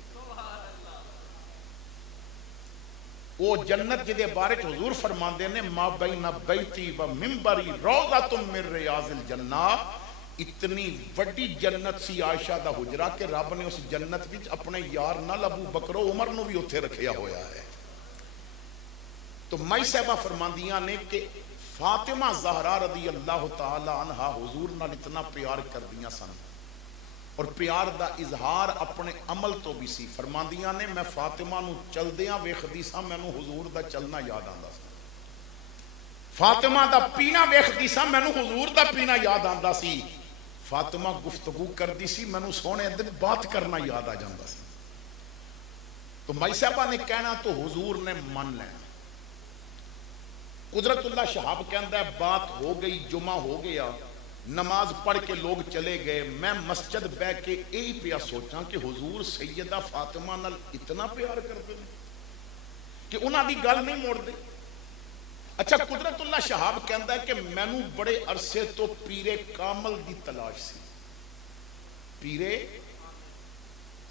وہ جنت جدے بارے حضور فرماندے نے، ما بین بیتی و منبری روضۃ من ریاض الجنہ، اتنی وڈی جنت سی عائشہ دا حجرہ کہ رب نے اس جنت وچ اپنے یار نال ابو بکر و عمر نو بھی اتھے رکھیا ہویا ہے۔ تو مائی صاحبہ فرماندیاں نے کہ فاطمہ زہرا رضی اللہ تعالی عنہا حضور نال اتنا پیار کر دیاں سن، اور پیار دا اظہار اپنے عمل تو بھی سی۔ فرماندیاں نے میں فاطمہ نو چلدیاں ویکھدی سا، مینوں حضور دا چلنا یاد آندا سی، فاطمہ دا پینا ویکھدی سا، مینوں حضور دا پینا یاد آندا سی، فاطمہ گفتگو کردی سی، مینوں سونے دن بات کرنا یاد آ جاندا سی۔ تو مائی صاحبہ نے کہنا تو حضور نے من لینا۔ قدرت اللہ شہاب کہندا ہے بات ہو گئی، جمعہ ہو گیا، نماز پڑھ کے لوگ چلے گئے، میں مسجد بہ کے یہی پیا سوچاں کہ حضور سیدہ فاطمہ نال اتنا پیار کرتے ہیں کہ انہاں دی گل نہیں موڑ دے۔ اچھا قدرت اللہ شہاب کہندا ہے کہ مینوں بڑے عرصے تو پیرے کامل دی تلاش سی۔ پیرے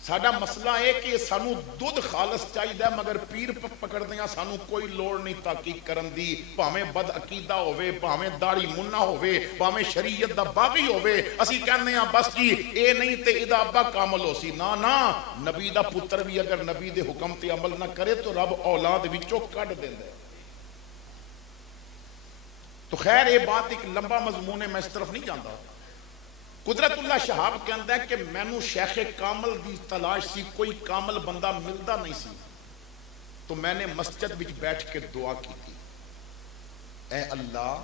ساڈا مسئلہ ہے کہ سانو دودھ خالص چاہیے، مگر پیر پکڑ دیاں سانو کوئی لوڑ نہیں تحقیق کرن دی، بھاویں بد عقیدہ ہوے، بھاویں داڑھی منا ہوے، بھاویں شریعت دا باغی ہوے، اسی کہنے ہیں بس جی اے نہیں تے ادا ابا کامل ہو سی۔ نا نا، نبی دا پتر بھی اگر نبی دے حکم تے عمل نہ کرے تو رب اولاد وچوں کڈ دیندا ہے۔ تو خیر یہ بات ایک لمبا مضمون ہے، میں اس طرف نہیں جاندا۔ قدرت اللہ شہاب کہندا ہے کہ مینوں شیخ کامل دی تلاش سی، کوئی کامل بندہ ملدا نہیں سی، تو میں نے مسجد وچ بیٹھ کے دعا کی تھی، اے اللہ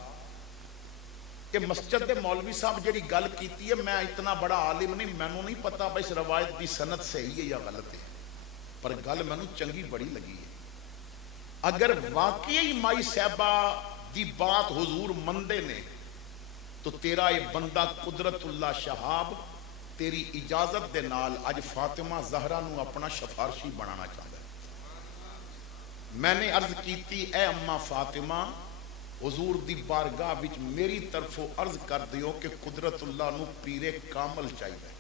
کہ مسجد دے مولوی صاحب جڑی گل کیتی ہے، میں اتنا بڑا عالم نہیں، مینوں نہیں پتا بھائی اس روایت دی سند صحیح ہے یا غلط ہے، پر گل مینوں چنگی بڑی لگی ہے۔ اگر واقعی مائی صاحبہ دی بات حضور مندے نے تو تیرا یہ بندہ قدرت اللہ شہاب تیری اجازت دے نال اج فاطمہ زہرا نو اپنا شفارشی بنانا چاہتا ہے۔ میں نے عرض کیتی اے اما فاطمہ حضور دی بارگاہ وچ میری طرفوں عرض کر دیو کہ قدرت اللہ نو پیر کامل چاہیے،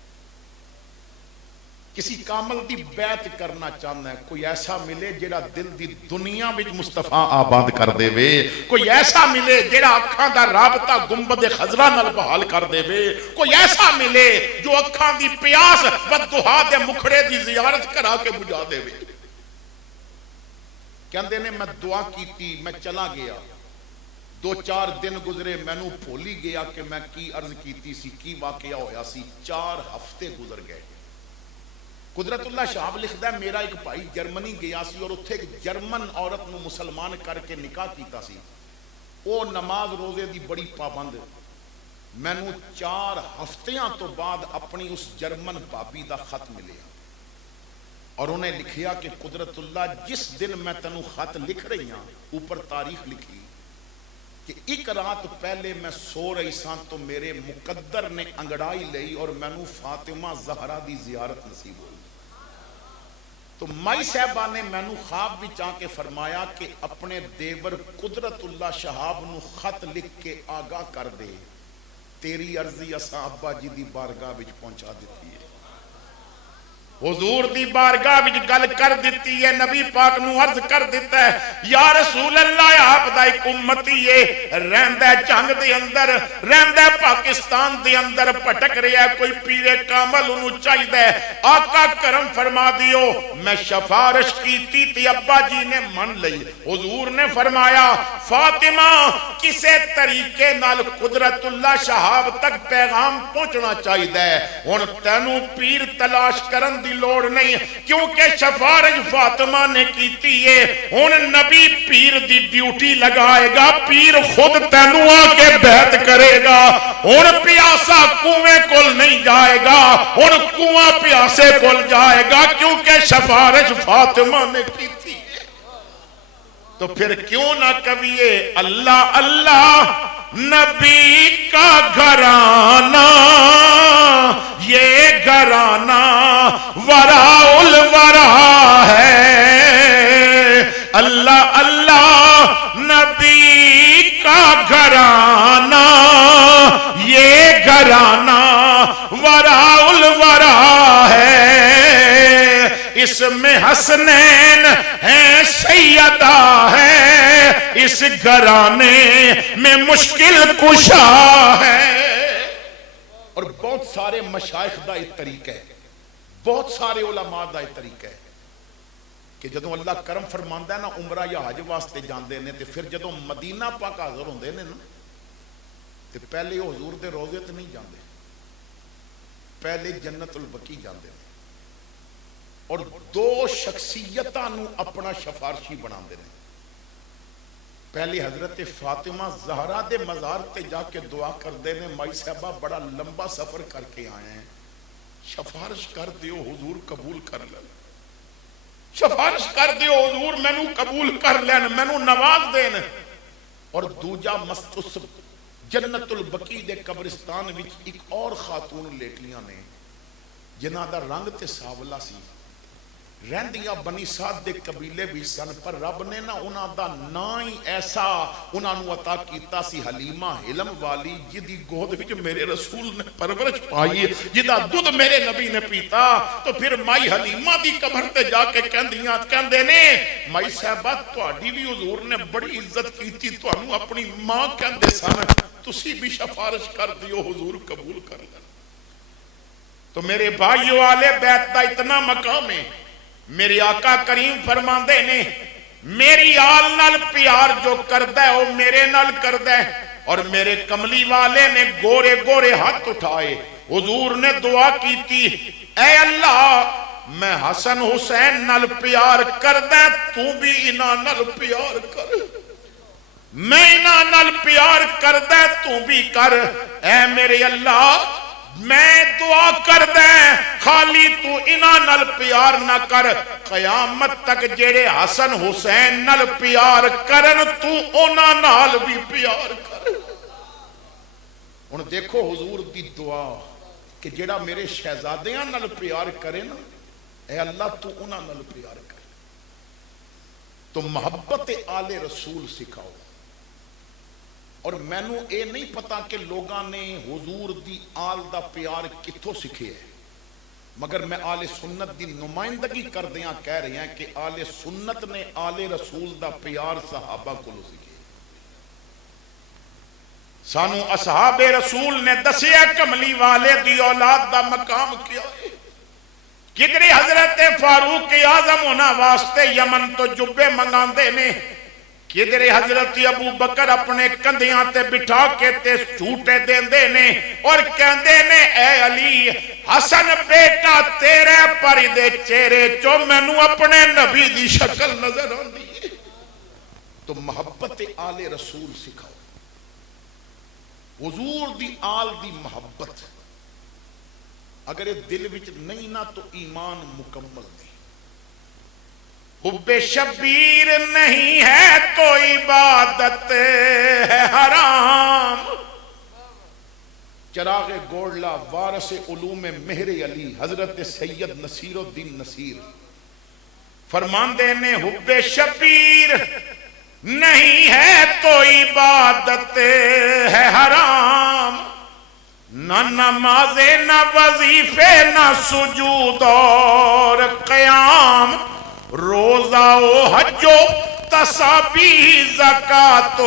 کسی کامل دی بیعت کرنا چاہنا ہے، کوئی ایسا ملے جیڑا دل دی دنیا وچ مصطفیٰ آباد کر دے وے، کوئی ایسا ملے جیڑا اکھاں دا رابطہ گنبد خضرا نال بحال کر دے وے، کوئی ایسا ملے جو اکھاں دی پیاس بددہا دے مکھڑے دی زیارت کرا کے بجھا دے وے۔ کہندے نے میں دعا کیتی، میں چلا گیا، 2-4 دن گزرے، میں نو بھولی گیا کہ میں کی عرض کیتی سی، کی واقعہ ہویا سی۔ 4 ہفتے گزر گئے۔ قدرت اللہ شہاب لکھدا ہے میرا ایک بھائی جرمنی گیا سی اور اتھے ایک جرمن عورت نو مسلمان کر کے نکاح کیتا سی، او نماز روزے دی بڑی پابند، میں نو 4 ہفتیاں تو بعد اپنی اس جرمن بابی دا خط ملے اور انہیں لکھیا کہ قدرت اللہ جس دن میں تنو خط لکھ رہی ہاں اوپر تاریخ لکھی کہ ایک رات پہلے میں سو رہی ساں تو میرے مقدر نے انگڑائی لئی اور میں نو فاطمہ زہرا دی زیارت نصیب ہوئی۔ تو مائی صاحبہ نے میں نو خواب بھی چاہ کے فرمایا کہ اپنے دیور قدرت اللہ شہاب نو خط لکھ کے آگاہ کر دے، تیری عرضی اساں ابا جی دی بارگاہ وچ پہنچا دیتی ہے، حضور دی بارگاہ وچ گل کر دیتی ہے، نبی پاک نو عرض کر دیتا ہے یا رسول اللہ آپ دا ایک امتی ہے، رہندہ جنگ دے اندر، رہندہ پاکستان دے اندر پٹک رہا ہے، کوئی پیر کامل انہوں چاہی دے، آقا کرم فرما دیو۔ میں شفارش کیتی تے ابا جی نے من لئی، حضور نے فرمایا فاطمہ کسے طریقے نال قدرت اللہ شہاب تک پیغام پہنچنا چاہی دے، ان تینوں پیر تلاش کرن دی لوڑ نہیں، کیونکہ شفارش فاطمہ نے کیتی ہے، ان نبی پیر دی ڈیوٹی لگائے گا، پیر خود تینوں آ کے بیعت کرے گا، ان پیاسا کنویں کول نہیں جائے گا، ان کنواں پیاسے کول جائے گا، کیونکہ شفارش فاطمہ نے کیتی ہے۔ تو پھر کیوں نہ کہیے اللہ اللہ نبی کا گھرانہ، یہ گھرانہ وراء الورا ہے، اللہ اللہ نبی کا گھرانہ، یہ گھرانہ وراء الورا ہے، اس میں حسنین ہیں سیدہ ہے، اس گھرانے میں مشکل کشا ہے۔ اور بہت سارے مشائخ دا ایک طریقہ ہے، بہت سارے علماء دا ایک طریقہ ہے کہ جدوں اللہ کرم فرماندا ہے نا عمرہ یا حج واسطے جاندے نے تے پھر جدوں مدینہ پاک حاضر ہوندے نے نا تے پہلے حضور دے روضے تے نہیں جاندے، پہلے جنت البقیع جاندے نے اور 2 شخصیتاں نو اپنا شفارشی بناندے نے۔ پہلے حضرت فاطمہ زہرا دے مزار تے جا کے دعا کر دے نے مائی صاحبہ بڑا لمبا سفر کر کے آئے ہیں، شفارش کر دیو حضور قبول کر لین، شفارش کر دیو حضور میں نو قبول کر لین، میں نو نواز دین۔ اور دوجا مستس جنت البقیع دے قبرستان وچ ایک اور خاتون لیٹیاں نے جنہاں دا رنگ تے ساولا سی، رہندیاں بنی سعد دے قبیلے بھی سن، پر رب نے نا انہاں دا نا ہی ایسا انہاں نو عطا کیتا سی حلیمہ حلم والی، جدی گود وچ میرے رسول نے پرورش پائی، جدا دودھ میرے نبی نے پیتا۔ تو پھر مائی حلیمہ دی قبر تے جا کے کہندے نے مائی صاحبہ تہاڈی بھی حضور نے بڑی عزت کیتی، تہانوں اپنی ماں کہندے سن، تسی بھی شفارش کر دیو حضور قبول کر لین۔ تو میرے بھائیو آلے بیت دا اتنا مقام ہے، میرے آقا کریم فرماندے نے میری آل نال پیار جو کردہ ہے وہ میرے نال کردہ ہے، اور میرے کملی والے نے گورے گورے ہاتھ اٹھائے، حضور نے دعا کی تھی اے اللہ میں حسن حسین نال پیار کردہ، تو بھی انہاں نال پیار کر، میں انہاں نال پیار کردہ تو بھی کر، اے میرے اللہ میں دعا کر دیں خالی تو انہاں نال پیار نہ کر، قیامت تک جڑے حسن حسین نال پیار کرن تو انہاں نال بھی پیار کر۔ ہن دیکھو حضور دی دعا کہ جڑا میرے شہزادیاں نال پیار کرے نا اے اللہ تو انہاں نال پیار کر۔ تو محبت آل رسول سکھاؤ. اور مینو یہ نہیں پتا کہ لوگاں نے حضور دی آل دا پیار کتھوں سکھے ہے، مگر میں آل سنت دی نمائندگی کردیاں کہہ رہے ہیں کہ آل سنت نے آل رسول دا پیار صحابہ کو سکھے. سانو اصحاب رسول نے دسیا کملی والے دی اولاد دا مقام کیا ہے. کدھر حضرت فاروق اعظم ہونا واسطے یمن تو جبے منگاندے نے، کدھر حضرت ابو بکر اپنے کندھیاں تے بٹھا کے تے جھوٹے دیندے نے اور کہندے نے اے علی حسن بیٹا تیرے پر دے چہرے چو مینوں اپنے نبی دی شکل نظر آندی ہے. تو محبت آل رسول سکھاؤ. حضور دی آل دی محبت اگر یہ دل وچ نہیں نہ تو ایمان مکمل نہیں. حب شبیر نہیں ہے تو عبادت ہے حرام. چراغ گوڑلا وارث علوم مہر علی حضرت سید نصیر الدین نصیر فرماندے نے حب شبیر نہیں ہے تو عبادت ہے حرام. نہ نماز نہ وظیفے نہ سجود اور قیام، روزہ و حج و تسابیح زکات و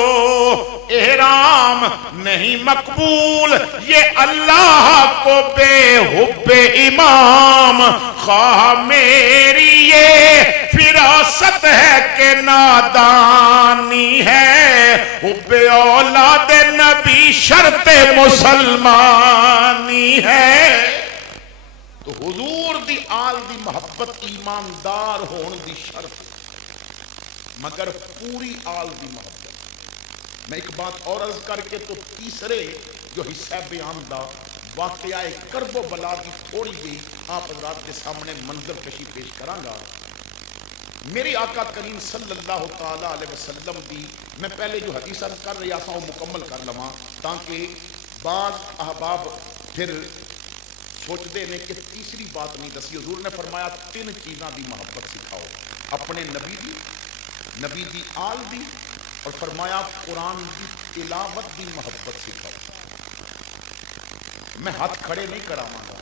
احرام نہیں مقبول یہ اللہ کو بے حب امام. خواہ میری یہ فراست ہے کہ نادانی ہے، حب اولاد نبی شرط مسلمانی ہے. تو حضور دی آل دی محبت ایماندار ہون دی شرط، مگر پوری آل دی محبت. میں ایک بات اور عرض کر کے تو تیسرے جو حصہ بیان دا واقعہ کرب و بلا کی تھوڑی بھی آپ حضرات کے سامنے منظر کشی پیش کراں گا. میری آقا کریم صلی اللہ تعالی علیہ وسلم دی میں پہلے جو حدیث عرض کر رہا تھا وہ مکمل کر لواں تاکہ بعض احباب پھر سوچتے ہیں کہ تیسری بات نہیں دسی. حضور نے فرمایا 3 چیزاں دی محبت سکھاؤ، اپنے نبی دی آل دی، اور فرمایا قرآن دی تلاوت دی محبت سکھاؤ. میں ہاتھ کھڑے نہیں کراواں گا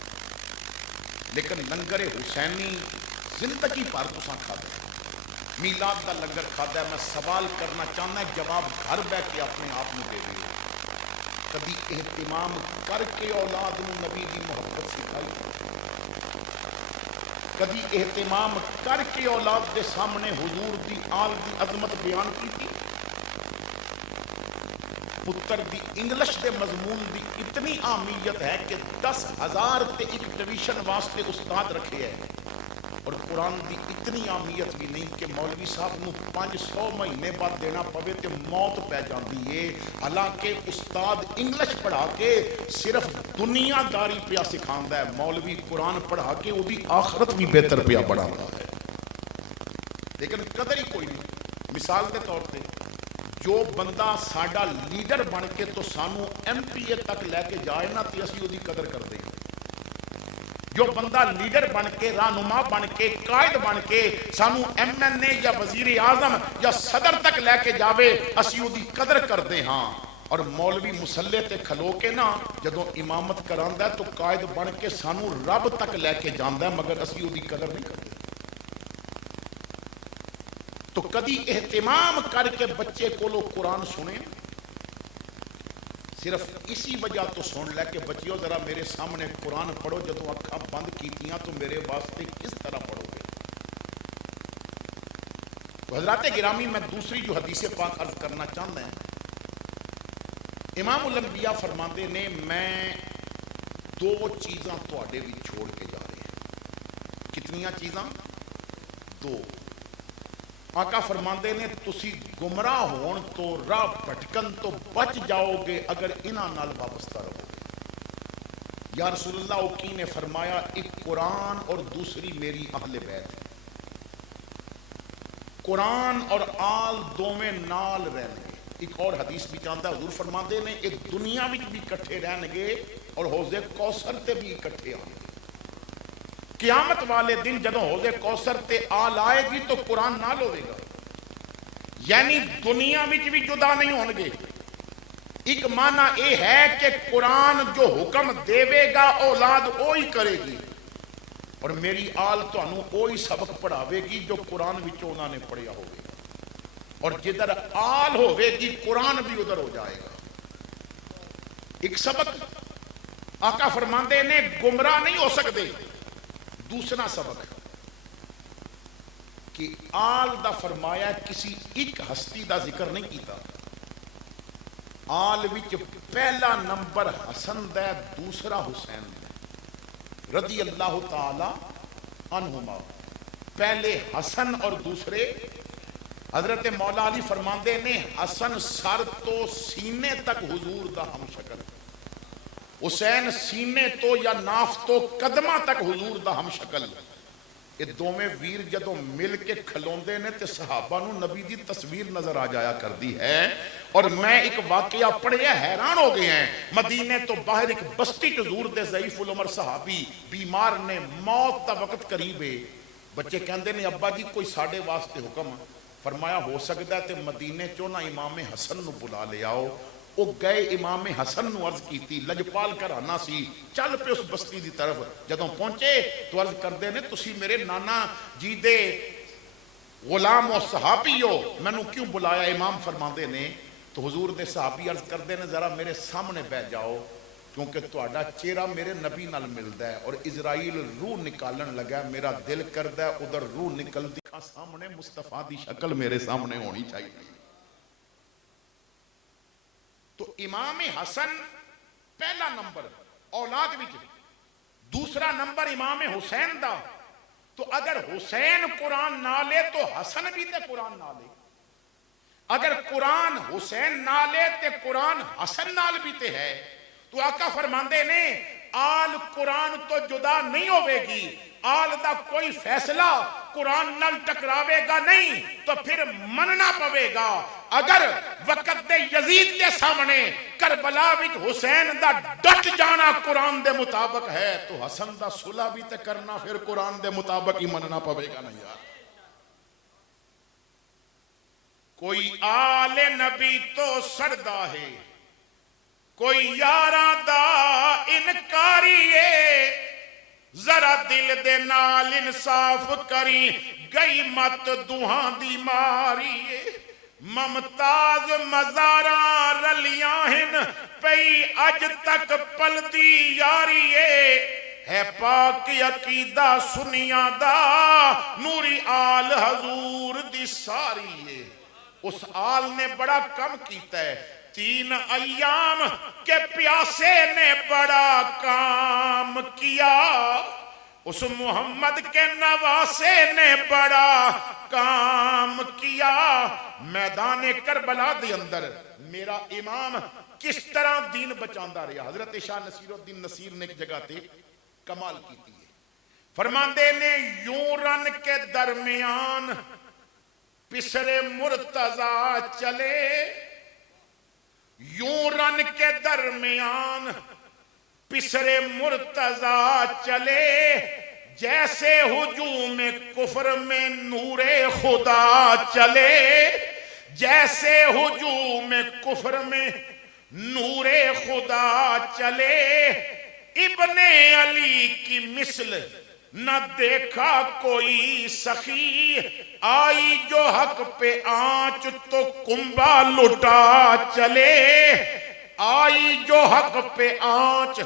لیکن لنگر حسینی زندگی پر تساں کھاتے، میلاد دا لنگر کھاتا ہے. میں سوال کرنا چاہنا ہے، جواب گھر بیٹھ کے اپنے آپ میں دے دے. کبھی اہتمام کر کے اولاد نو نبی دی محبت سکھائی؟ کبھی اہتمام کر کے اولاد دے سامنے حضور دی آل دی عظمت بیان کی تھی؟ پتر دی انگلش دے مضمون دی اتنی اہمیت ہے کہ 10,000 تے ایک ٹیویشن واسطے استاد رکھے ہیں، اور قرآن دی اتنی اہمیت بھی نہیں کہ مولوی صاحب نو 500 مہینے بعد دینا پوے تے موت پہ جاندی ہے. حالانکہ استاد انگلش پڑھا کے صرف دنیا داری پیا سکھاندا ہے، مولوی قرآن پڑھا کے وہ دی آخرت بھی بہتر پیا بڑھاتا ہے. لیکن قدر ہی کوئی نہیں. مثال کے طور پہ جو بندہ ساڈا لیڈر بن کے تو سانو ایم پی اے تک لے کے جائے نا تے اسی دی قدر کر دیں. جو بندہ لیڈر بن کے رہنما بن کے قائد بن کے سانو ایم این اے یا وزیر اعظم یا صدر تک لے کے جاوے اسی دی قدر کر دیں. ہاں، اور مولوی مسلح تے کھلو کے نا جدوں امامت کراندا ہے تو قائد بن کے سانو رب تک لے کے جاندا ہے، مگر اسی دی قدر نہیں کرتے. تو کدی اہتمام کر کے بچے کو قرآن سنیں، صرف اسی وجہ تو سن لے کہ بچیو ذرا میرے سامنے قرآن پڑھو، جدوں اکھاں بند کیتیاں تو میرے واسطے کس طرح پڑھو گے. تو حضرات گرامی میں دوسری جو حدیث پاک عرض کرنا چاہتا ہے، امام الانبیاء فرماندے نے میں 2 چیزاں تواڈے بھی چھوڑ کے جا رہے ہیں. کتنیاں چیزاں؟ 2. آقا فرماندے نے تسی گمراہ ہون تو راہ بھٹکن تو بچ جاؤ گے اگر انہاں نال وابستہ رہو گے. یا رسول اللہ اوکی نے فرمایا ایک قرآن اور دوسری میری اہل بیت. قرآن اور آل دوویں نال رہن گے. ایک اور حدیث بھی چاہتا ہے، حضور فرماندے نے ایک دنیا وچ بھی کٹھے رہن گے اور حوض کوثر تے بھی کٹھے آن گے. قیامت والے دن جدوں حوض کوثر تے آل آئے گی تو قرآن نال ہوئے گا. یعنی دنیا وچ بھی جدا نہیں ہون گے. ایک معنی یہ ہے کہ قرآن جو حکم دے گا اولاد وہی کرے گی, اور میری آل تانوں وہی سبق پڑھاوے گی جو قرآن وچوں انہوں نے پڑھیا ہوگا, اور جدھر آل ہوے گی قرآن بھی ادھر ہو جائے گا. ایک سبق آقا فرماندے نے گمراہ نہیں ہو سکتے. دوسرا سبق کہ آل دا فرمایا کسی ایک ہستی دا ذکر نہیں کیتا. آل وچ پہلا نمبر حسن دا, دوسرا حسین دا رضی اللہ تعالی عنہما. پہلے حسن اور دوسرے حضرت مولا علی فرماندے نے حسن سر تو سینے تک حضور دا ہم شکل, حسین سینے تو یا ناف تو قدمہ تک حضور دا ہم شکل. یہ دوویں ویر جدوں مل کے کھلوندے نے تے صحابہ نو نبی دی تصویر نظر آ جایا کردی ہے. اور میں ایک واقعہ پڑھیا حیران ہو گئے ہیں. مدینے تو باہر ایک بستی حضور دے ضعیف العمر صحابی بیمار نے, موت دا وقت قریب ہے. بچے کہندے نے ابا جی کوئی ساڈے واسطے حکم. فرمایا ہو سکتا ہے تے مدینے چوں نہ امام حسن نو بلا لے آؤ. وہ گئے امام حسن نو عرض کیتی, لجپال گھرانہ سی, چل پہ اس بستی دی طرف. جدوں پہنچے تو عرض کردے نے تسی میرے نانا جی دے غلام و صحابی ہو, مینوں کیوں بلایا؟ امام فرماندے نے تو حضور دے صحابی عرض کردے نے ذرا میرے سامنے بیٹھ جاؤ کیونکہ تہاڈا چہرہ میرے نبی نال ملدا ہے, اور اسرائیل روح نکالن لگا, میرا دل کردا ہے ادھر روح نکلدی سامنے مصطفیٰ دی شکل میرے سامنے ہونی چاہیے. تو امام حسن پہلا نمبر اولاد وچ, دوسرا نمبر امام حسین دا. تو اگر حسین قرآن نہ لے تو حسن بھی تے قرآن نہ لے, اگر قرآن حسین نہ لے تے قرآن حسن نال بھی تے ہے. تو آقا فرماندے نے آل قرآن تو جدا نہیں ہوے گی, آل دا کوئی فیصلہ قرآن نال ٹکراوے گا نہیں تو پھر مننا پوے گا. اگر وقت دے یزید دے سامنے کربلا وچ حسین دا ڈٹ جانا قرآن دے مطابق ہے تو حسن دا صلح بھی تے کرنا پھر قرآن دے مطابق ہی مننا پوے گا. نہیں یار, کوئی آل نبی تو سردا ہے, کوئی یاراں دا انکاری ہے, ذرا دل دے نال انصاف کری, گئی مت دوہاں دی ماری ہے. ممتاز مزاراں رلیاں ہن پئی اج تک پلدی یاری ہے پاک عقیدہ سنیاں دا, نوری آل حضور دی ساری ہے. اس آل نے بڑا کم کیتا ہے. 3 ایام کے پیاسے نے بڑا کام کیا, اس محمد کے نواسے نے بڑا کام کیا. میدان کربلا دے اندر میرا امام کس طرح دین بچاندہ رہا. حضرت شاہ نصیر الدین نصیر نے ایک جگہ تے کمال کیتی ہے. فرماندے نے یوں رن کے درمیان پسرے مرتضیٰ چلے, یوں رن کے درمیان پسرے مرتضیٰ چلے, جیسے ہجوم کفر میں نور خدا چلے, جیسے ہجوم کفر میں نور خدا چلے. ابن علی کی مثل نہ دیکھا کوئی سخی, آئی جو حق پہ آنچ تو کنبا لٹا چلے, آئی جو حق پہ آنچ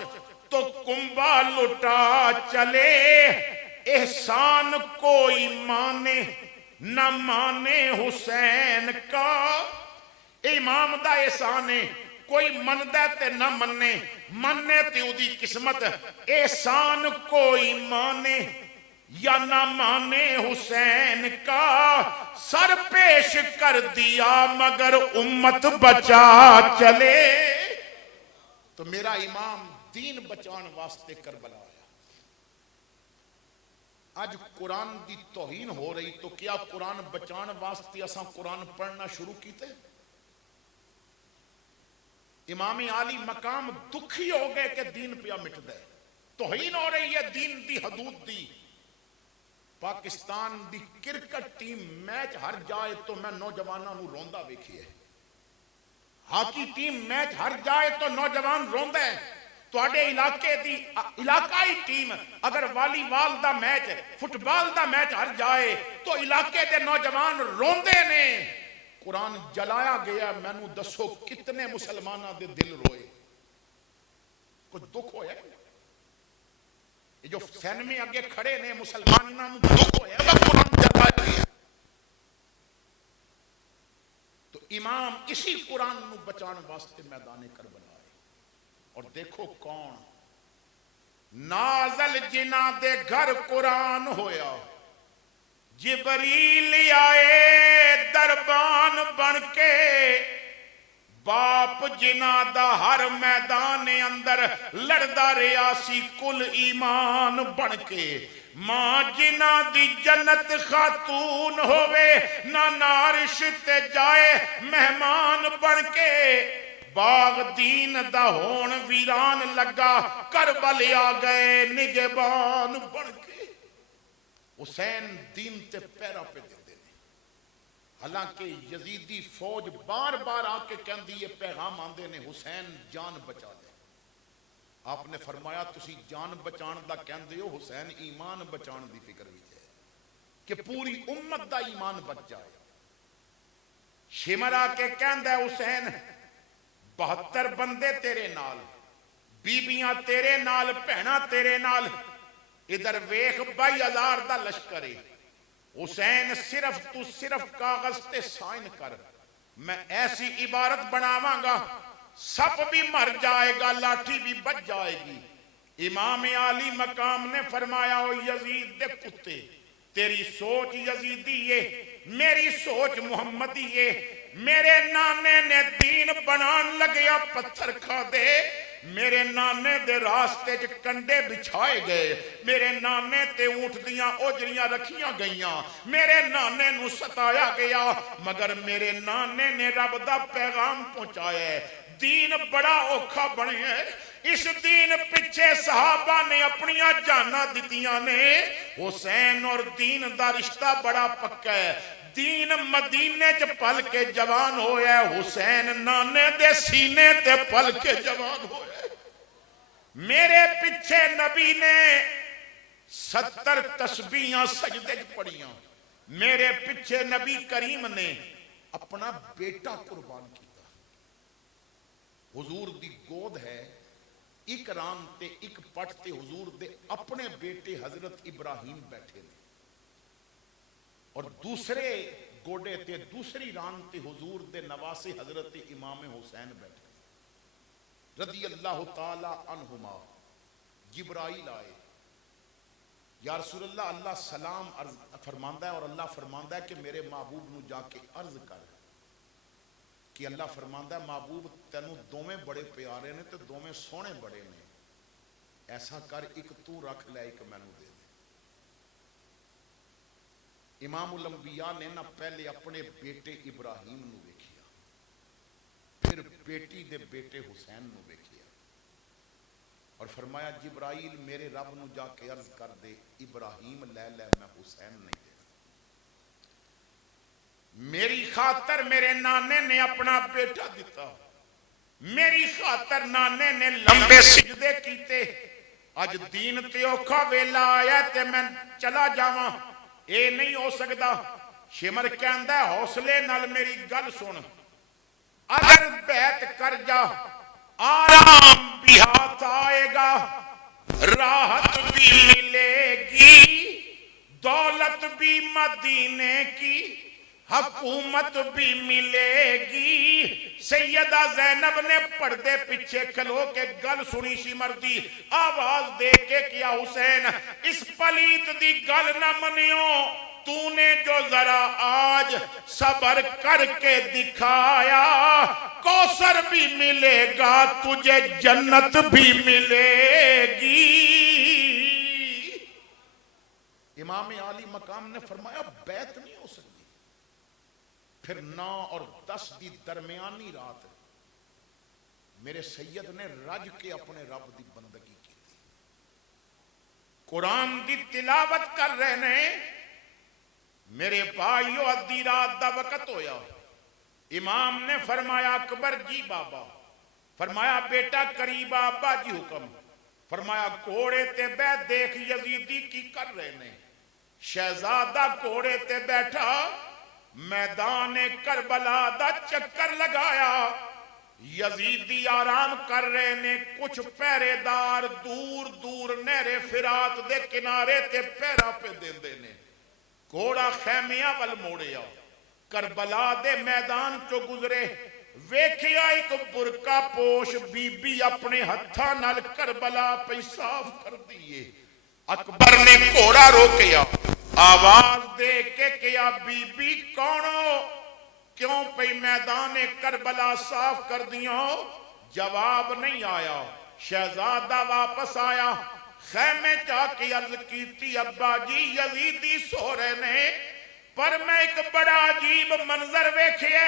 تو کنبا لٹا چلے. احسان کوئی مانے نہ مانے حسین کا, امام دا احسان ہے کوئی مندہ تے نہ مننے, مننے تے اودی قسمت. احسان کوئی مانے یا نہ مانے حسین کا, سر پیش کر دیا مگر امت بچا چلے. تو میرا امام دین بچان واسطے کربلا آیا. آج قرآن دی توہین ہو رہی تو کیا قرآن بچان واسطے اساں قرآن پڑھنا شروع کیتے؟ امام عالی مقام دکھی ہو گئے کہ دین پیا مٹ دے, توہین ہو رہی ہے دین دی حدود دی. پاکستان دی کرکٹ ٹیم میچ ہر جائے تو میں نوجوانوں نو روندا ویکھیا ہے. ہاکی ٹیم میچ ہر جائے تو نوجوان روندا ہے. تواڈے علاقے دی علاقائی ٹیم اگر والی بال دا میچ فٹ بال دا میچ ہر جائے تو علاقے دے نوجوان روندے نے. قرآن جلایا گیا, مینو دسو کتنے مسلمانوں دے دل روئے؟ کچھ دکھ ہویا؟ یہ جو سینمے اگے کھڑے نے مسلمانوں دکھ ہویا قرآن جلایا گیا. تو امام اسی قرآن نو بچان واسطے میدان کربلا آئے. اور دیکھو کون نازل جنہ دے گھر قرآن ہویا, جبریل آئے دربان بن کے, باپ جنہ دا ہر میدان اندر لڑدا ریاسی کل ایمان بن کے, ماں جنہ دی جنت خاتون ہوئے نہ نارش تے جائے مہمان بن کے, باغ دین دا ہون ویران لگا کربل آ گئے نگہبان بن کے. حسین دین تے پیرا پہ دے دے. حالانکہ یزیدی فوج بار بار آ کے کہندی یہ پیغام آندے نے حسین جان بچا دے. آپ نے فرمایا تسی جان بچان دا کہندے ہو, حسین ایمان بچان دی فکر بھی ہے کہ پوری امت دا ایمان بچ جائے. شمر آ کے کہندا ہے حسین 72 بندے تیرے نال, بیبیاں تیرے نال, بہناں تیرے نال, ادھر ویخ 22,000 دا لشکر ہے. حسین صرف کاغذ تے سائن کر, میں ایسی عبارت بناواں گا سب بھی مر جائے گا لاٹھی بھی بچ جائے گی. امام عالی مقام نے فرمایا او یزید دے کتے, تیری سوچ یزیدی ہے, میری سوچ محمدی ہے. میرے نانے نے دین بنان لگیا پتھر کھا دے, میرے نانے دے راستے چ کنڈے بچھائے گئے, میرے نانے تے اونٹ دیاں اوجریاں رکھیاں گئیاں, میرے نانے نو ستایا گیا, مگر میرے نانے نے رب دا پیغام پہنچایا ہے. دین بڑا اوکھا بنے ہے, اس دین پچھے صحابہ نے اپنیاں جاناں دتیاں نے. حسین اور دین دا رشتہ بڑا پکا ہے. دین مدینے چ پل کے جوان ہویا ہے, حسین نانے دے سینے تے پل کے جوان ہویا ہے. میرے پیچھے نبی نے 70 تسبیحاں سجدے چ پڑھیاں, میرے پیچھے نبی کریم نے اپنا بیٹا قربان کیا. حضور دی گود ہے, ایک ران تے ایک پٹ تے حضور دے اپنے بیٹے حضرت ابراہیم بیٹھے نے, اور دوسرے گوڑے تے دوسری ران تے حضور دے نواسے حضرت امام حسین بیٹھے رضی اللہ تعالی عنہما. جبرائیل آئے, یا رسول اللہ, اللہ سلام فرماندہ ہے, اور اللہ فرماندہ ہے کہ میرے محبوب نو جا کے عرض کر کہ اللہ فرماندہ ہے محبوب تینوں دوویں بڑے پیارے نے تے دوویں سونے بڑے نے, ایسا کر ایک تو رکھ لے ایک مینوں دے دے. امام الانبیاء نے نہ پہلے اپنے بیٹے ابراہیم نو ویکھیا, پھر بیٹی دے بیٹے حسین نو ویکھیا, اور فرمایا جبرائیل میرے رب نو جا کے عرض کر دے ابراہیم لے لے, میں حسین نہیں دے. میری خاطر میرے نانے نے اپنا بیٹا دیتا, میری خاطر نانے نے لمبے سجدے کیتے. اج دین تے اوکھا ویلا آیا تے میں چلا جاواں, اے نہیں ہو سکدا. شمر کہندا ہے حوصلے نال میری گل سن, اگر بیعت کر جا آرام بھی ہاتھ آئے گا, راحت بھی ملے گی, دولت بھی مدینے کی, حکومت بھی ملے گی. سیدہ زینب نے پردے پیچھے کھلو کے گل سنی شمر دی, آواز دے کے کیا حسین اس پلیت دی گل نہ منیو, تو نے جو ذرا آج صبر کر کے دکھایا, کوثر بھی ملے گا تجھے, جنت بھی ملے گی. امام عالی مقام نے فرمایا بیعت نہیں ہو سکتی. پھر 9 اور 10 دی درمیانی رات میرے سید نے رج کے اپنے رب دی بندگی کی تھی. قرآن دی تلاوت کر رہے نے، میرے بھائیو ادھی رات دا وقت ہویا، امام نے فرمایا اکبر جی بابا، فرمایا بیٹا قریب ابا جی حکم، فرمایا گھوڑے تے بیٹھ دیکھ یزیدی کی کر رہے نے۔ شہزادہ گھوڑے تے بیٹھا، میدان کربلا دا چکر لگایا، یزیدی آرام کر رہے نے، کچھ پہرے دار دور دور نہر فرات دے کنارے تے پیرا پہ دیندے نے۔ گھوڑا خیمیاں ول موڑیا، کربلا دے میدان چو گزرے، ویکھیا ایک برقع پوش بی بی اپنے ہتھاں نال کربلا پہ صاف کر دیئے۔ اکبر نے گھوڑا روکیا، آواز دے کے کیا بی بی کونو، کیوں پہ میدان کربلا صاف کر دیا؟ جواب نہیں آیا۔ شہزادہ واپس آیا، خیمے جا کے عرض کی تھی ابا جی یزیدی سو رہے نے، پر میں ایک بڑا عجیب منظر ویکھیا،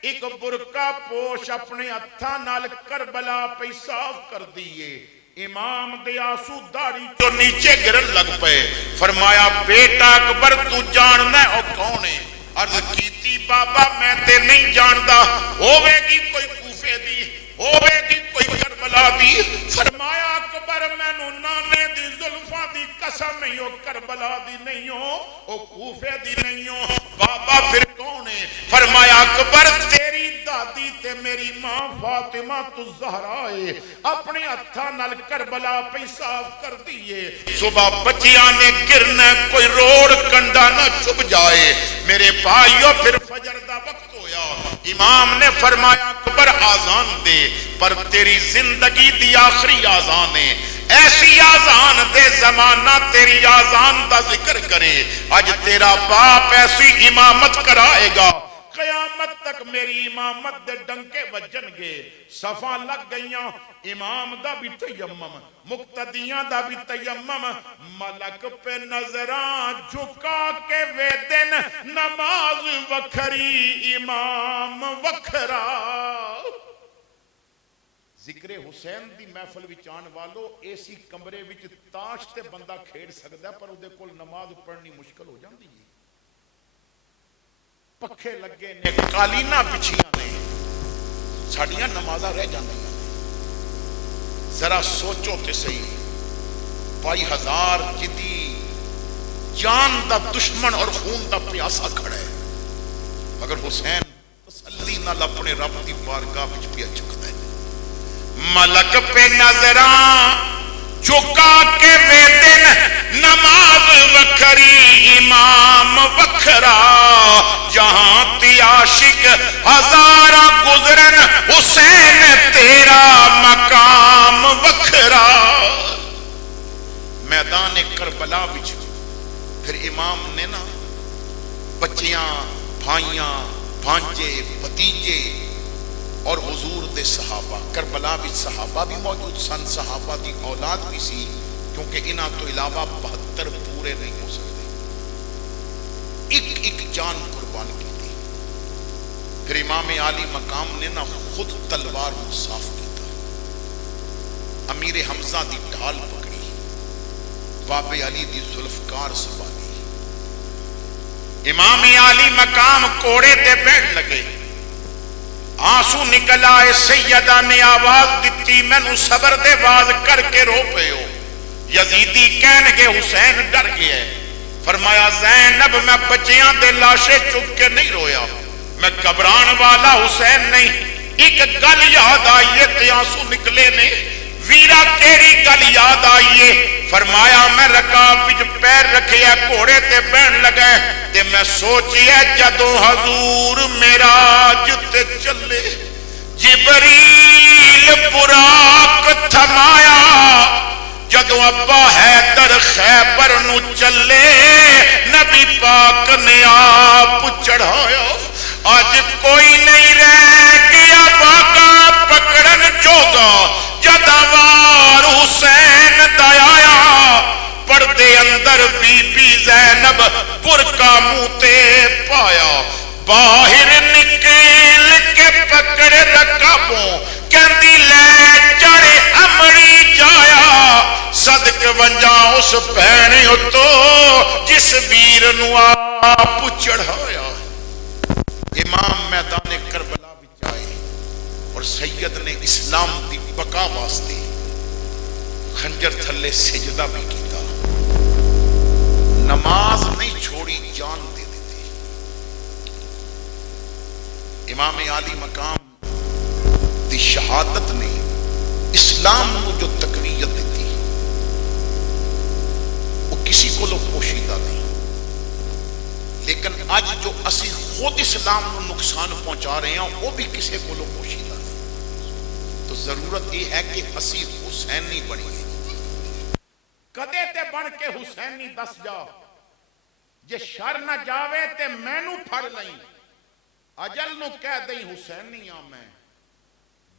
ایک برقع پوش اپنے ہتھاں نال کربلا پہ صاف کر دیئے۔ امام دے آنسو داڑھی تو نیچے گرن لگ پے، فرمایا بیٹا اکبر تو جاننا ہے او کون ہے؟ عرض کیتی بابا میں تے نہیں جاندا، ہووے گی کوئی کوفے دی، ہووے گی کوئی کربلا دی۔ فرمایا اکبر میں نو نانے دی زلفاں دی قسم نہیں ہو، کربلا دی نہیں ہو، او کوفے دی نہیں ہو، بابا پھر کون ہے؟ فرمایا اکبر تیری دادی تے میری ماں فاطمہ الزہرا ہے، اپنے ہتھاں نال کربلا پہ صاف کر دیئے۔ صبح بچیاں نے گرنا، کوئی روڑ کنڈا نہ چھپ جائے۔ میرے بھائیو پھر فجر دا وقت ہویا، امام نے فرمایا اکبر آزان دے، پر تیری زندگی دی آخری آزان ہے، ایسی آزان دے زمانہ تیری آزان دا ذکر کرے، آج تیرا باپ ایسی امامت کرائے گا، قیامت تک میری امامت دے ڈنکے بجن گے۔ صفاں لگ گئیاں، امام دا بھی تیمم، مقتدیاں دا بھی تیمم، ملک پہ نظراں جھکا کے وے دن، نماز وکھری امام وکھرا۔ ذکر حسین دی محفل وچ آن والو، ایسی کمرے وچ تاش تے بندہ کھیڑ سکدا، پر اودے کول نماز پڑھنی مشکل ہو جاندی ہے۔ پکھے لگے نے، قالیناں بچھیاں نے، ساڈیاں نمازاں رہ جاندیاں۔ ذرا سوچو تے صحیح، 22,000 جدی جان دا دشمن اور خون دا پیاسا کھڑا ہے، مگر حسین تسلی نال اپنے رب دی بارگاہ وچ پیا چکدا ہے۔ ملک پہ نظراں جھکا کے وے دن، نماز وکھری امام وکھرا، جہاں تی عاشق ہزارہ گزرن، حسین تیرا مقام وکھرا۔ میدان کربلا وچ پھر امام نے نا بچیاں، بھائیاں، بھانجے، بھتیجے اور حضور دے صحابہ، کربلا وچ صحابہ بھی موجود سن، صحابہ دی اولاد بھی سی، کیونکہ انہاں تو علاوہ 72 پورے نہیں ہو سکتے، ایک ایک جان قربان کی تھی۔ پھر امام عالی مقام نے نہ خود تلوار صاف کیتا، امیر حمزہ دی ڈھال پکڑی، باب علی دی ذوالفقار سنبھالی، امام عالی مقام کوڑے تے بیٹھ لگے، آنسو نکل آئے، سیدہ نے آواز دیتی مینوں صبر دے باز کر کے رو پے ہو۔ یزیدی کہنے کے حسین ڈر گیا ہے، فرمایا زینب میں بچیاں دے لاشے چک کے نہیں رویا، میں گھبران والا حسین نہیں، ایک گل یاد آئیے تے آنسو نکلے نے، ویرا کیری گل یاد آئیے، فرمایا میں رکاب وچ پیر رکھیا گھوڑے تے بہن لگے تے میں سوچیا جدوں حضور معراج تے چلے، جبریل براق تھمایا، جدوں ابا حیدر خیبر نو چلے، نبی پاک نے آپ چڑھایا، آج کوئی نہیں رہ گیا باغا پکڑن جوگا، جدوار حسین دایا، پردے اندر بی بی زینب برقع منہ تے پایا، باہر نکل کے پکڑ رکابوں، کہندی لے چڑھے امڑی جایا، صدق ونجا اس بہن اتو جس ویر نو آپ چڑھایا. امام میدان کربلا وچ آئے اور سید نے اسلام دی بقا واسطے خنجر تھلے سجدہ بھی کیتا. نماز نہیں چھوڑی, جان دے دیتی. امام عالی مقام دی شہادت نے اسلام کو جو تقویت دیتی وہ کسی کو لوگ پوشیدہ نہیں. لیکن اج جو اسی خود اسلام کو نقصان پہنچا رہے ہیں وہ بھی کسی کو لوگ پوشیدہ نہیں. تو ضرورت یہ ہے کہ اسی حسینی بنیے. کدے تے بن کے حسینی دس جا جے شر نہ جاوے تے مینوں پھڑ لئی. اجل نو کہہ دئی حسینی ہاں میں,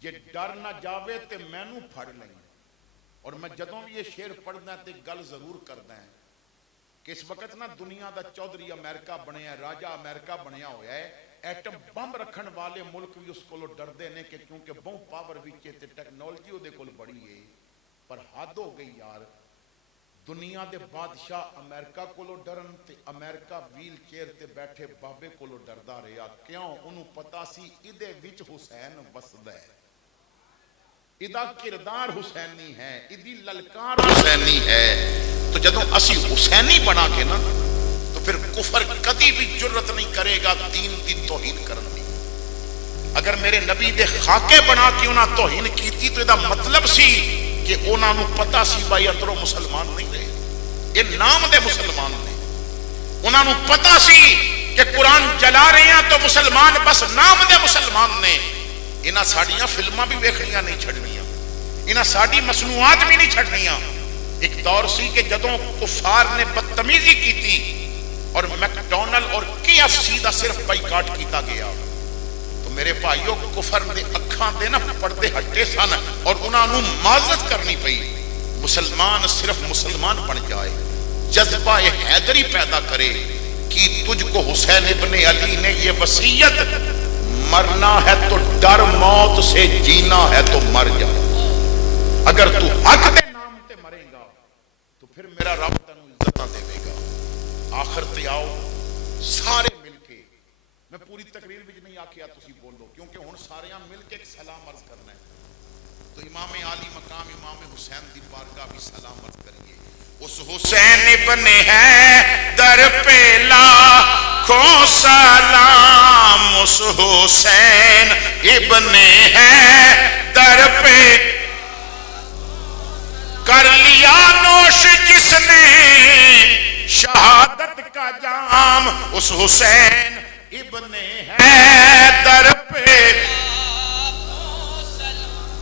جے ڈر نہ جاوے تے مینوں پھڑ لئی. اور میں جدوں بھی یہ شعر پڑھدا تے گل ضرور کردا ہوں کہ اس وقت نا دنیا دا چودھری امریکہ بنیا ہے, راجہ امریکہ بنیا ہویا ہے. ایٹم بم رکھن والے ملک بھی اس کولو ڈردے نے کہ کیونکہ بہت پاور وچ تے ٹیکنالوجی او دے کول بڑی ہے. پر حد ہو گئی یار. دنیا دے بادشاہ امریکہ کولو ڈرن تے امریکہ ویل چیئر تے بیٹھے بابے کولو ڈردا رہیا. کیوں؟ انہوں پتا سی ادے وچ حسین وسدا ہے, ادا کردار حسینی ہے, ادی للکار حسینی ہے. تو جدوں اسی حسینی بنا کے نا تو پھر کفر کدی بھی جرت نہیں کرے گا دین دی توہین کرنے. اگر میرے نبی دے خاکے بنا کے انہاں توہین کیتی تو ادا مطلب سی کہ انہاں نو پتا سی بھائی اترو مسلمان نہیں رہے, یہ نام دے مسلمان نے. انہاں نو پتا سی کہ قرآن جلا رہے ہیں تو مسلمان بس نام دے مسلمان نے. انہاں ساڑیاں فلماں بھی ویکھنیاں نہیں چھڑنیاں, انہاں ساڑی مصنوعات بھی نہیں چھڑنیاں. ایک دور سی کہ جدوں کفار نے بدتمیزی کی تھی اور میکڈونل اور KFC دا صرف بائیکاٹ کیتا گیا تو میرے بھائیوں کفر دے اکھاں دے نہ پردے ہٹے سن اور انہاں نو معذرت کرنی پئی. مسلمان صرف مسلمان بن جائے, جذبہ حیدری پیدا کرے کہ تجھ کو حسین ابن علی نے یہ وصیت, مرنا ہے تو ڈر موت سے, جینا ہے تو مر جا. اگر تو حق دے نام تے مرے گا تو پھر میرا رب تینوں عزتاں دے گا. آخر تے آؤ سارے مل کے, میں پوری تقریر وچ نہیں آکھیا تسی بولو کیونکہ ہن سارے مل کے ایک سلام عرض کرنا ہے. تو امام عالی مقام امام حسین دی بارگاہ بھی سلام عرض کریے. اس حسین ابن ہے در پہ لاکھوں سلام, اس حسین ابن ہے در پہ کر لیا نوش جس نے شہادت کا جام. اس حسین ابن ہے در پہ